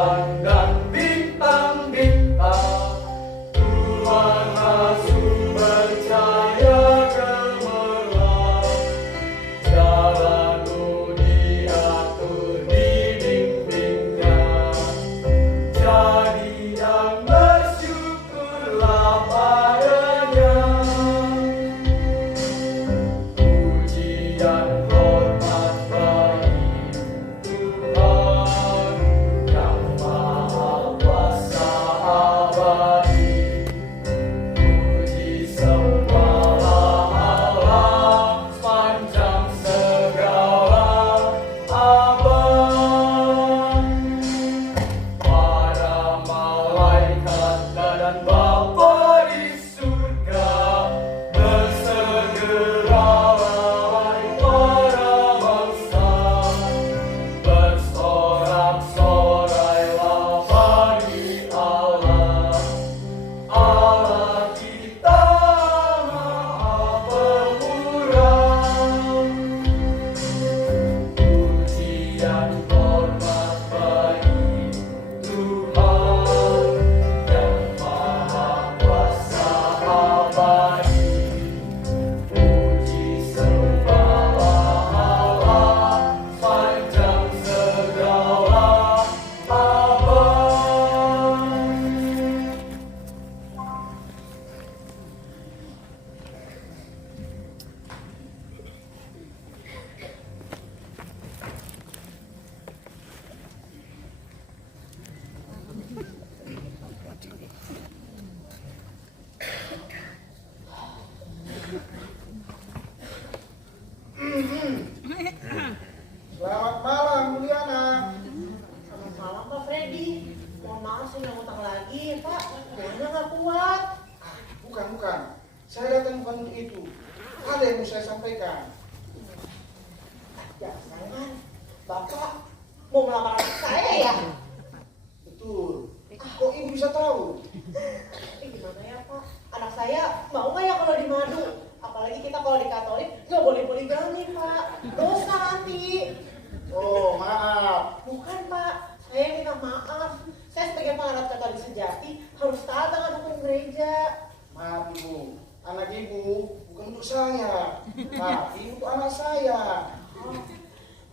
bulan dan bintang-bintang, Tuhan sumber cahaya gemerlap, jalanmu diatur di dindingnya. Jadi yang bersyukurlah padanya. Pujian hormat bagi Tuhan yang Maha Kuasa abadi. Puji sembah Allah sepanjang segala abad. Para malaikat dan Bapa di surga, bersegeralah para bangsa, bersorak-sorailah bagi Allah, Allah kita Maha Pemurah. Pujian hormat bagi Tuhan yang Maha Kuasa abadi. Puji sembah Allah sepanjang segala abad. Selamat malam, Mulyana. Selamat malam Pak Freddy. Mohon maaf saya nggak ngutang lagi Pak. Kayaknya nggak kuat. Bukan. Saya datang bukan untuk itu. Ada yang mau saya sampaikan. Jangan Bapak mau melamar anak saya ya? Betul. Kok ibu bisa tahu? Gimana ya Pak? Anak saya mau nggak ya kalau dimadu? Apalagi kita kalau di Katolik nggak boleh poligami Pak. Dosa nanti. Oh, maaf. Bukan Pak, saya minta maaf. Saya sebagai penganut Katolik sejati harus taat dengan hukum gereja. Maaf ibu. Anak ibu bukan untuk saya. Maaf, ini untuk anak saya. Oh,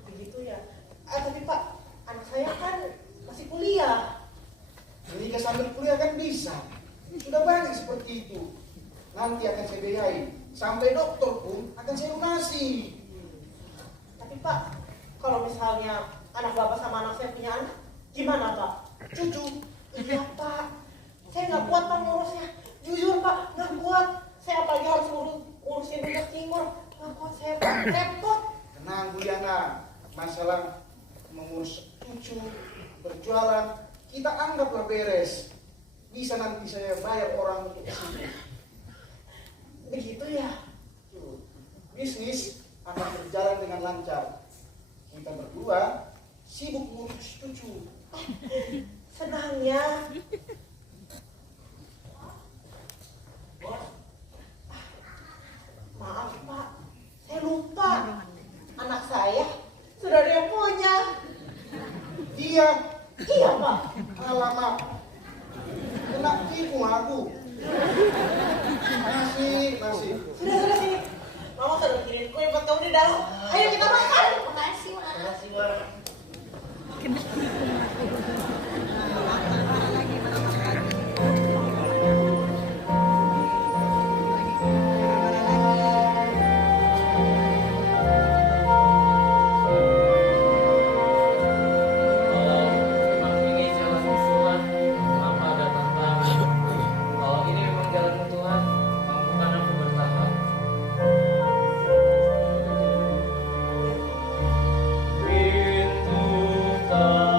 begitu ya. Tapi Pak, anak saya kan masih kuliah. Menikah sambil kuliah kan bisa. Sudah banyak seperti itu. Nanti akan saya biayai. Sampai dokter pun akan saya lunasi. Tapi Pak, kalau misalnya anak Bapak sama anak saya punya anak, gimana Pak? Cucu. Iya Pak, saya nggak kuat Pak ngurusnya. Jujur Pak, nggak kuat. Saya apalagi harus ngurusin tugas timur. Nggak kuat saya Pak, repot. Tenang Bu Yana. Masalah mengurus cucu, berjualan, kita anggaplah beres. Bisa nanti saya bayar orang untuk kesini. Begitu ya. Bisnis akan berjalan dengan lancar. Kita berdua sibuk mengurus cucu. Senangnya. Maaf Pak, saya lupa. Anak saya sudah ada yang punya. Iya, Iya Pak. alamak. Kena tipu aku. Nasi. Sudah sini. Mama sudah bikinin kue buat kamu di dalam. Ayo kita makan. Makasih, Mak. Makasih Mar. Kalau memang ini jalan Tuhan, mengapa ada tantangan? Kalau ini memang jalan Tuhan, mampukan aku bertahan. Pintu tak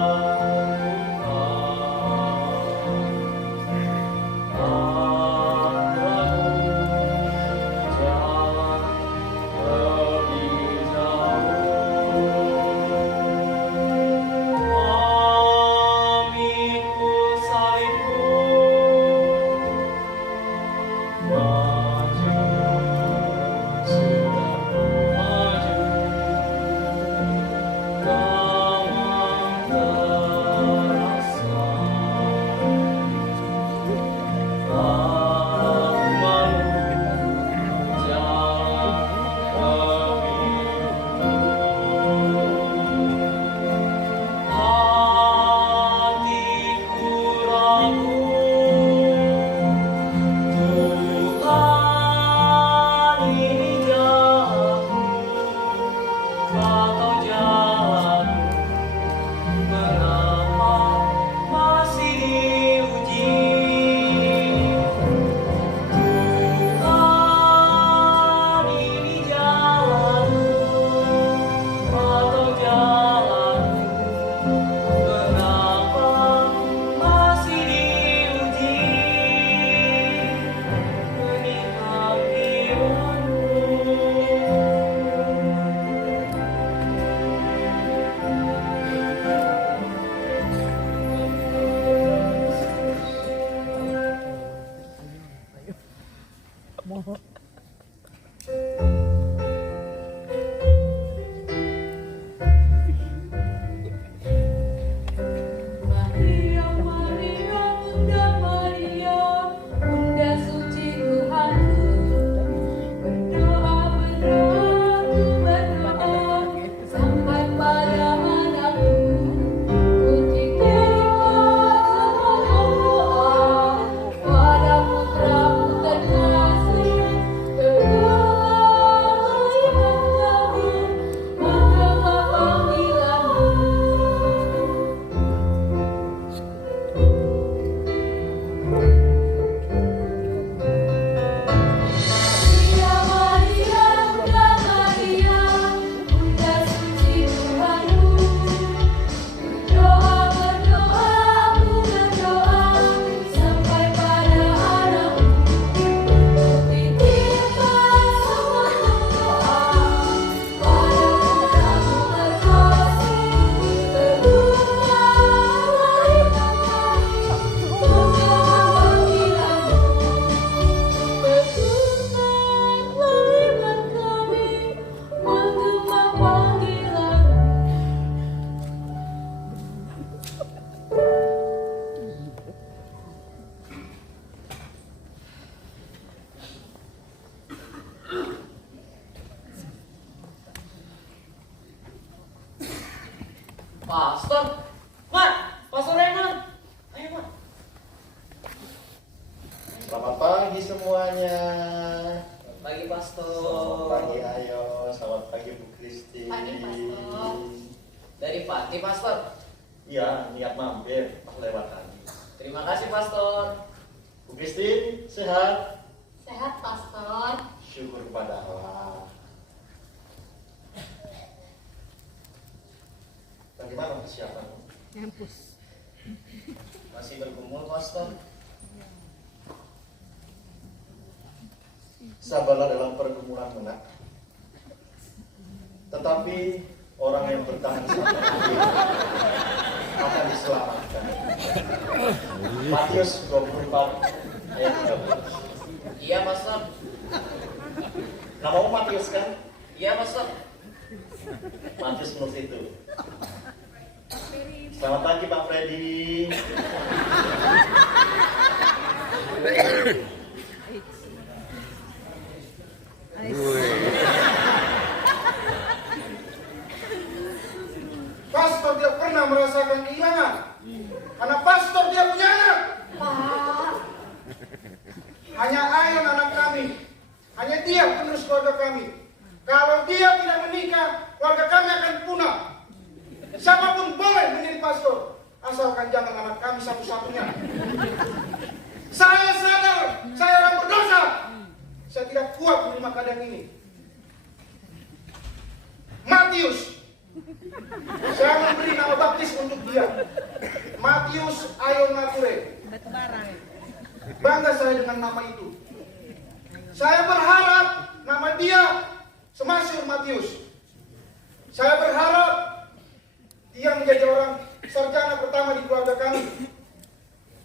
pagi semuanya. Selamat pagi, Pastor. Selamat pagi Ayo, selamat pagi Bu Kristi. Pagi, Pastor. Dari Pati, Pastor. Iya, niat mampir pas lewat tadi. Terima kasih, Pastor. Bu Kristi, sehat? Sehat, Pastor. Syukur kepada Allah. Bagaimana persiapan? Masih bergumul, Pastor. Sabarlah dalam pergumulan menak. Tetapi orang yang bertahan sampai akhir akan diselamatkan. Matius 24 ayat 13. Iya, Pastor. Namamu Matius kan? Iya, Pastor. Matius menurut itu. Selamat pagi Pak Freddy. Pastor tidak pernah merasakan kehilangan. Karena pastor dia punya anak. Pak, Hanya Ayon anak kami. Hanya dia penerus keluarga kami. Kalau dia tidak menikah, keluarga kami akan punah. Siapapun boleh menjadi pastor, asalkan jangan anak kami satu-satunya. Saya sadar, saya orang berdosa. Saya tidak kuat menerima keadaan ini. Matius, saya memberi nama baptis untuk dia. Matius Ayon Nature. Bangga saya dengan nama itu. Saya berharap nama dia semasyhur Matius. Saya berharap dia menjadi orang sarjana pertama di keluarga kami.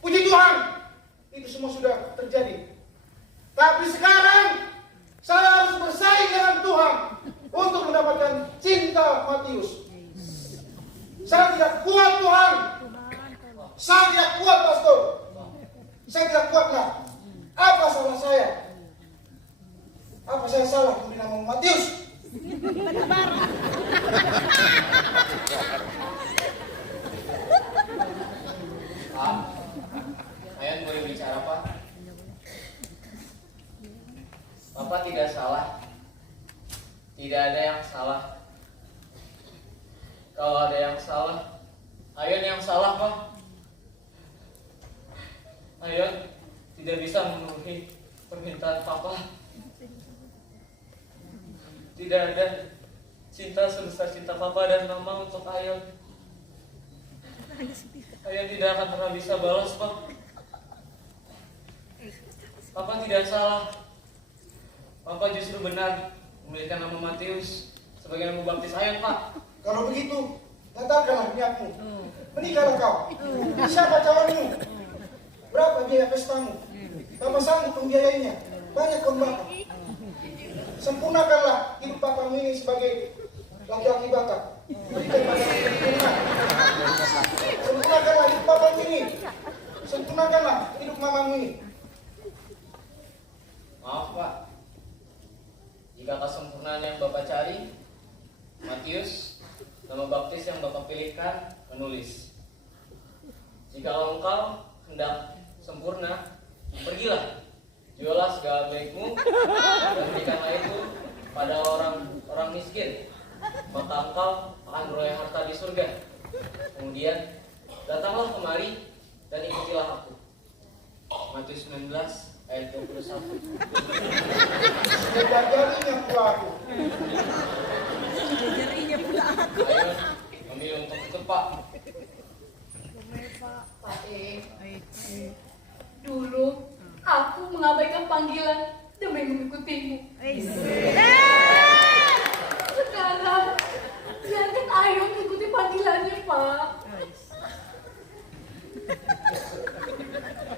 Puji Tuhan, itu semua sudah terjadi. Tapi sekarang saya harus bersaing dengan Tuhan untuk mendapatkan cinta Matius. Saya tidak kuat Tuhan. Saya tidak kuat pastor. Saya tidak kuat lah. Apa salah saya? Apa saya salah memberi nama Matius? Pak, Ayan boleh bicara, Pak? Bapak tidak salah. Tidak ada yang salah. Kalau ada yang salah, Ayan yang salah, Pak. Ayan tidak bisa memenuhi permintaan Papa. Tidak ada cinta sebesar cinta Papa dan Mama untuk Ayan. Ayan tidak akan pernah bisa balas, Pak. Papa tidak salah. Papa justru benar memilihkan nama Matius sebagai nama baptis Ayan, Pak. Kalau begitu, batalkanlah niatmu. Menikahlah kau. Siapa calonmu? Berapa biaya pestamu? Papa sanggup membiayainya. Banyak kembang. Sempurnakanlah hidup papamu ini sebagai laki-laki bakat. Berikan pada keturunan. Sempurnakanlah hidup papamu ini. Sempurnakanlah hidup mamamu ini. Maaf, Pak. Jika kesempurnaan yang Bapak cari, Matius, nama baptis yang Bapak pilihkan, menulis. Jikalau engkau hendak sempurna, pergilah, jualah segala milikmu dan berikanlah itu pada orang miskin, maka engkau akan beroleh harta di surga. Kemudian datanglah kemari dan ikutilah aku. Matius 19 ayat 21. Jajarinya pula aku. Ayo memilih untuk ikut, Pak. Pak dulu aku mengabaikan panggilan demi mengikutimu. Sekarang biarkan Ayo mengikuti panggilannya, Pak.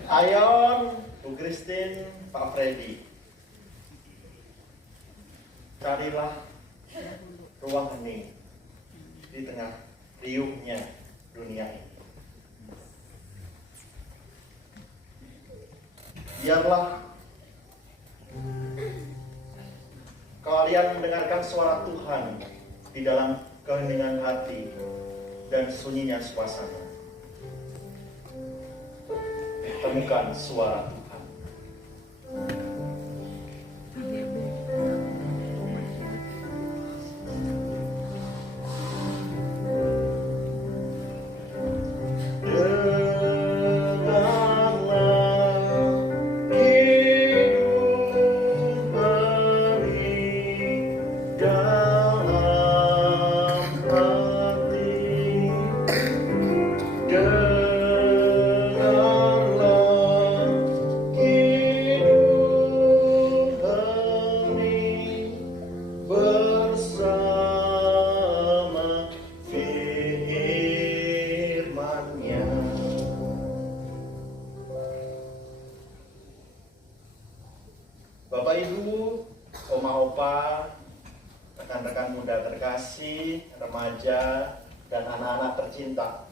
Ayon, Bu Christine, Pak Freddy. Carilah ruang hening di tengah riuhnya dunia ini. Biarlah kalian mendengarkan suara Tuhan di dalam keheningan hati dan sunyinya suasana. Temukan suara Tuhan. Opa, rekan-rekan muda terkasih, remaja, dan anak-anak tercinta.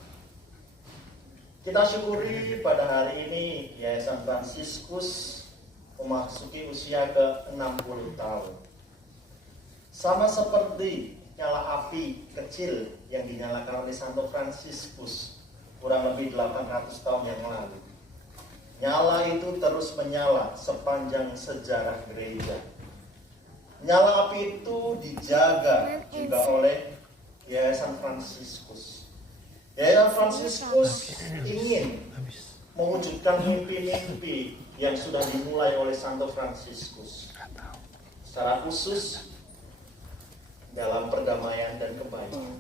Kita syukuri pada hari ini Yayasan Fransiskus memasuki usia ke-60 tahun. Sama seperti nyala api kecil yang dinyalakan oleh Santo Fransiskus kurang lebih 800 tahun yang lalu. Nyala itu terus menyala sepanjang sejarah gereja. Nyala api itu dijaga juga oleh Yayasan Fransiskus. Yayasan Fransiskus ingin mewujudkan mimpi-mimpi yang sudah dimulai oleh Santo Fransiskus. Secara khusus dalam perdamaian dan kebaikan.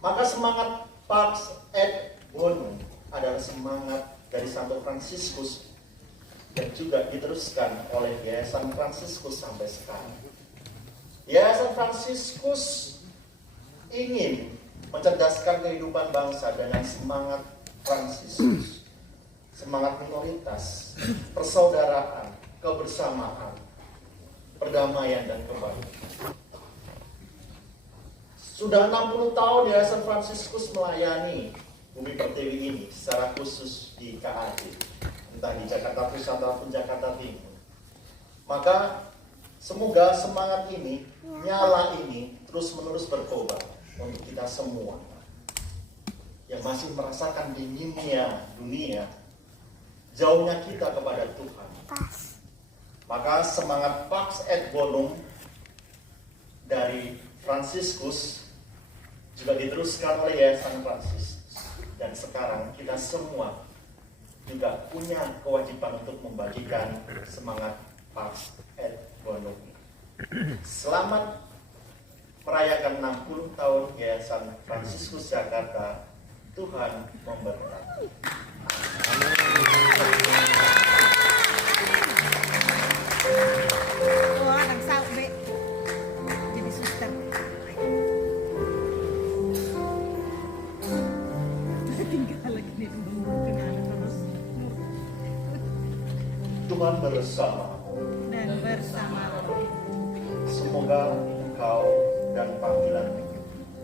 Maka semangat Pax et Bonum adalah semangat dari Santo Fransiskus yang juga diteruskan oleh Yayasan Fransiskus sampai sekarang. Yayasan Fransiskus ingin mencerdaskan kehidupan bangsa dengan semangat Fransiskus, semangat minoritas, persaudaraan, kebersamaan, perdamaian dan kebaikan. Sudah 60 tahun Yayasan Fransiskus melayani Bumi Pertiwi ini secara khusus di KAD, entah di Jakarta Pusat ataupun Jakarta Timur. Maka semoga semangat ini, nyala ini terus-menerus berkobar untuk kita semua yang masih merasakan dinginnya dunia, jauhnya kita kepada Tuhan. Maka semangat Pax et Bonum dari Fransiskus juga diteruskan oleh Yayasan Fransiskus. Dan sekarang kita semua juga punya kewajiban untuk membagikan semangat Pax et Bonum. Selamat merayakan 60 tahun Yayasan Fransiskus Jakarta. Tuhan memberkati. Oh, anak sampai jadi suster. Tinggal lagi nih kenalan terus. Tuhan bersama Dan bersama semoga engkau dan panggilan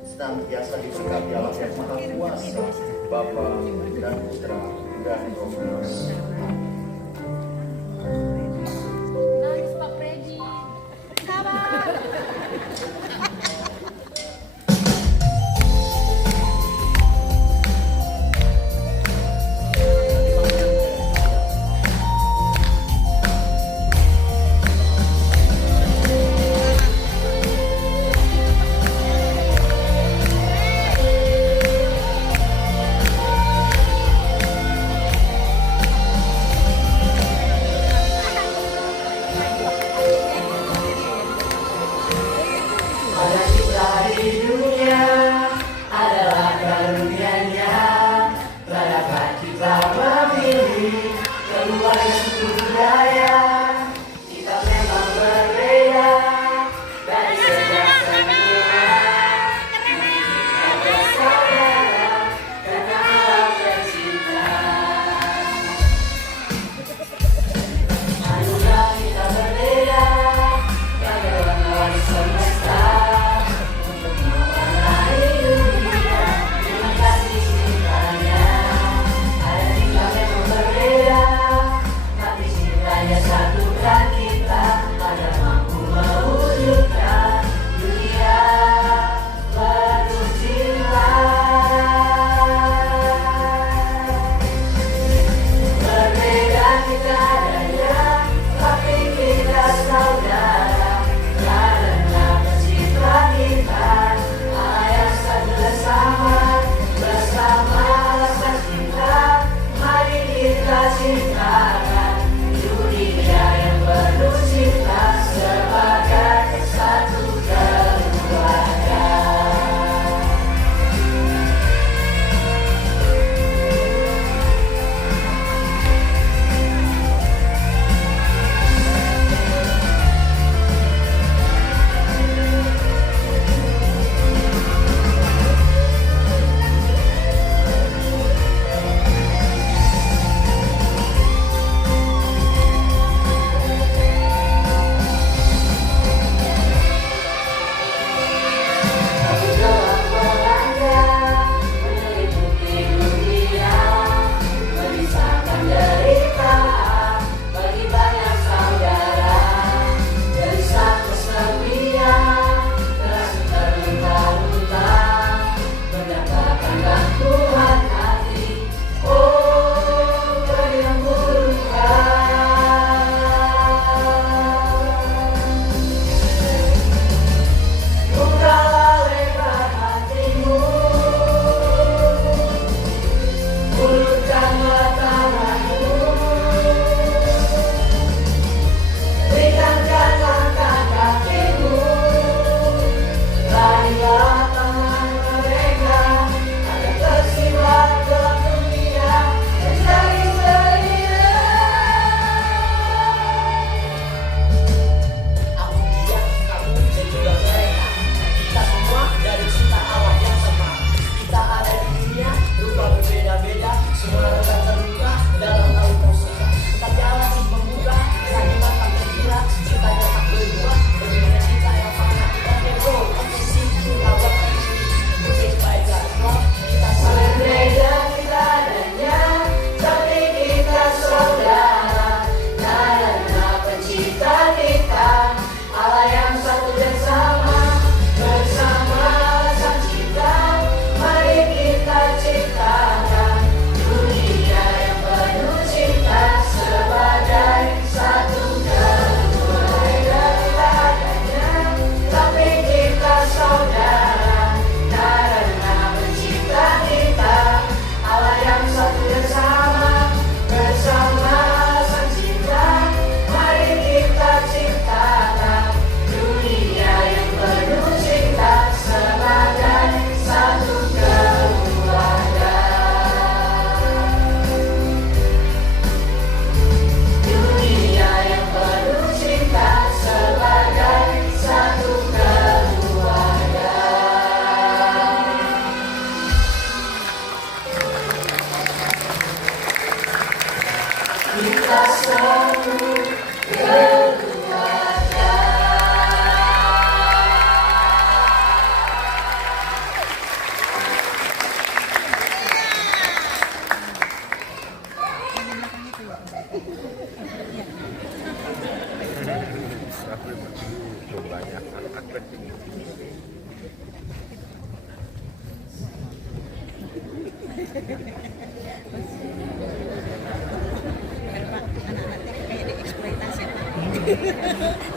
senantiasa diberkati Allah yang Maha Kuasa, Bapa dan Putra dan Roh Kudus. Nangis Pak Freddy. sabar.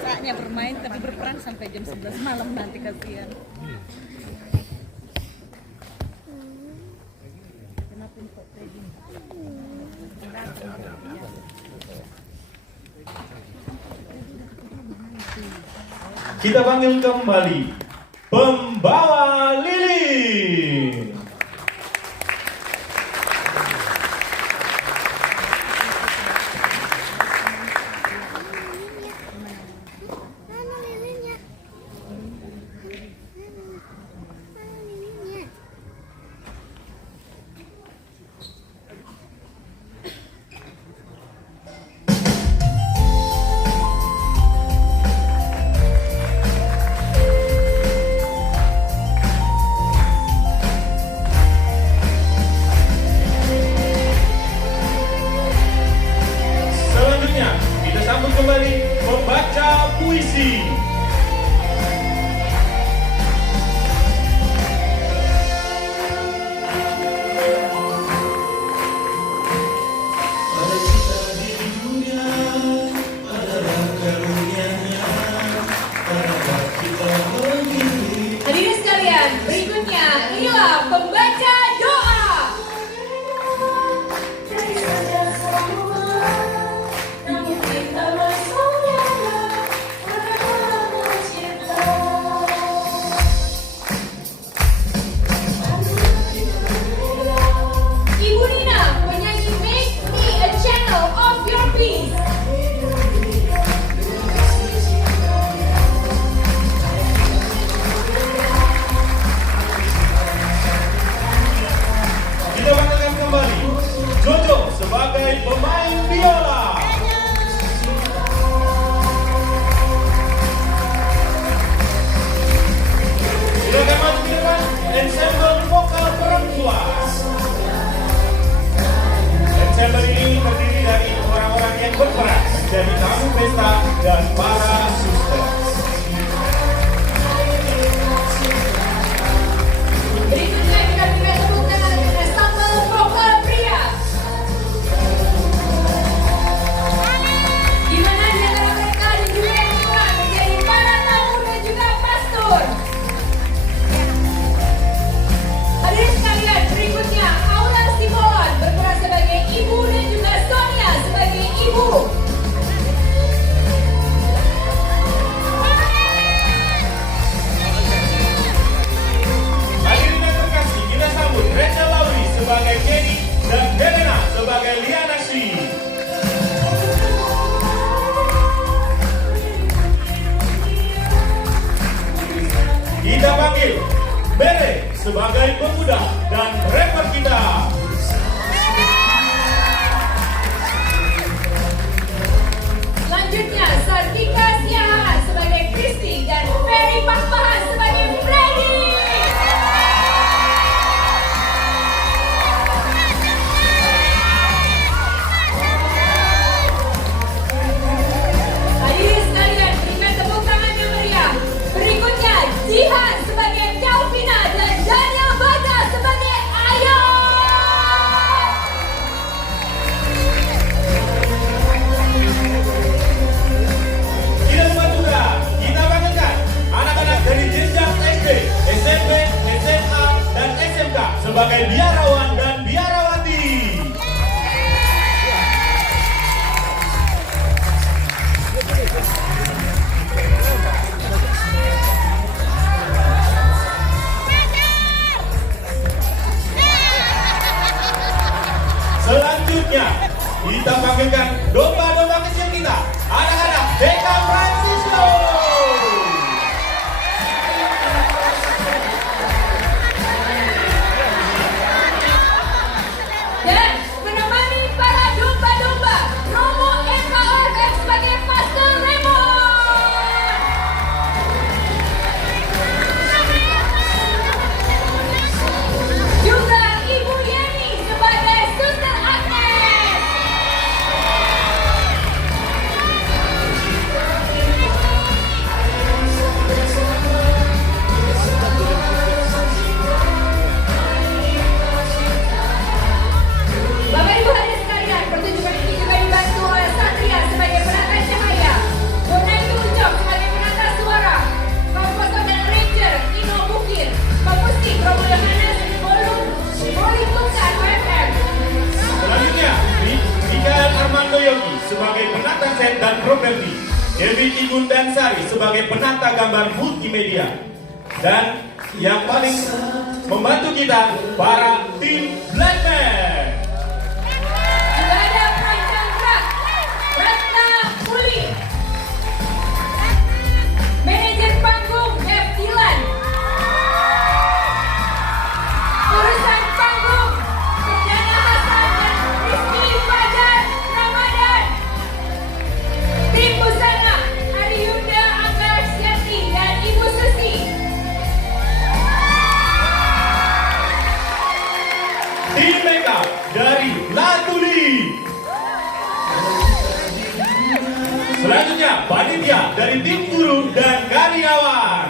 Saatnya bermain tapi berperang sampai jam 11 malam nanti, kasihan. Kita panggil kembali pembawa lilin. Kembali membaca puisi. Pada kita di dunia adalah karunia-Nya, pada kita memilih. Hadirin sekalian, berikutnya inilah pembaca doa. Ibu Nina, penyanyi Make Me a Channel of Your Peace. Kita panggilkan kembali Jojo sebagai pemain biola. Silakan maju ke depan ensemble vokal perempuan. Ensemble ini terdiri dari orang-orang yang berperan menjadi tamu pesta dan para suster. Berikutnya kita berikan tepuk tangan untuk ensemble vokal pria. Di mana di antara mereka ada juga yang berperan menjadi para tamu dan juga pastor. Hadirin sekalian, berikutnya Aura Simbolon berperan sebagai ibu dan juga Sonia sebagai ibu. Hadirin yang terkasih, kita sambut Rachel Lauri sebagai Kenny dan Helena sebagai Liana Sri. Kita panggil Bere sebagai pemuda dan rapper kita. Selanjutnya Sartika Siahaan sebagai Kristi dan Ferry Pakpahan sebagai Freddy. Hadirin sekalian, berikan tepuk tangan yang meriah. Berikutnya Jihan sebagai Calvina dan Daniel Bata sebagai Ayah. Tidak lupa juga kita panggilkan anak-anak dari jenjang SD, SMP, SMA, dan SMK sebagai biarawan dan biarawati. Selanjutnya kita panggilkan domba-domba kecil kita, anak-anak BK Francisco. Dan menemani para domba-domba Romo sebagai penata set dan properti, Dewi Igun dan Sari sebagai penata gambar multimedia, dan yang paling membantu kita para tim Black Band. Juga ada perancang gerak Ratna Uli, manajer panggung Dev Dilan, urusan panggung Perdana Hasan dan Rizky Fajar Ramadan, tim busana Hari Yunda Anggar Siati dan Ibu Susi, Tim makeup dari Latuli. Selanjutnya panitia dari tim guru dan karyawan.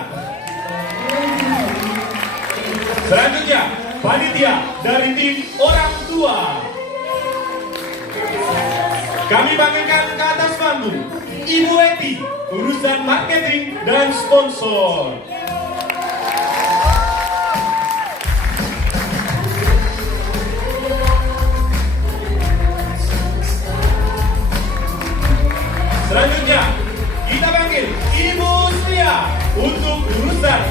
Selanjutnya panitia dari tim orang tua. Kami panggilkan ke atas panggung Ibu Eti, urusan marketing dan sponsor. Selanjutnya kita panggil Ibu Sia untuk urusan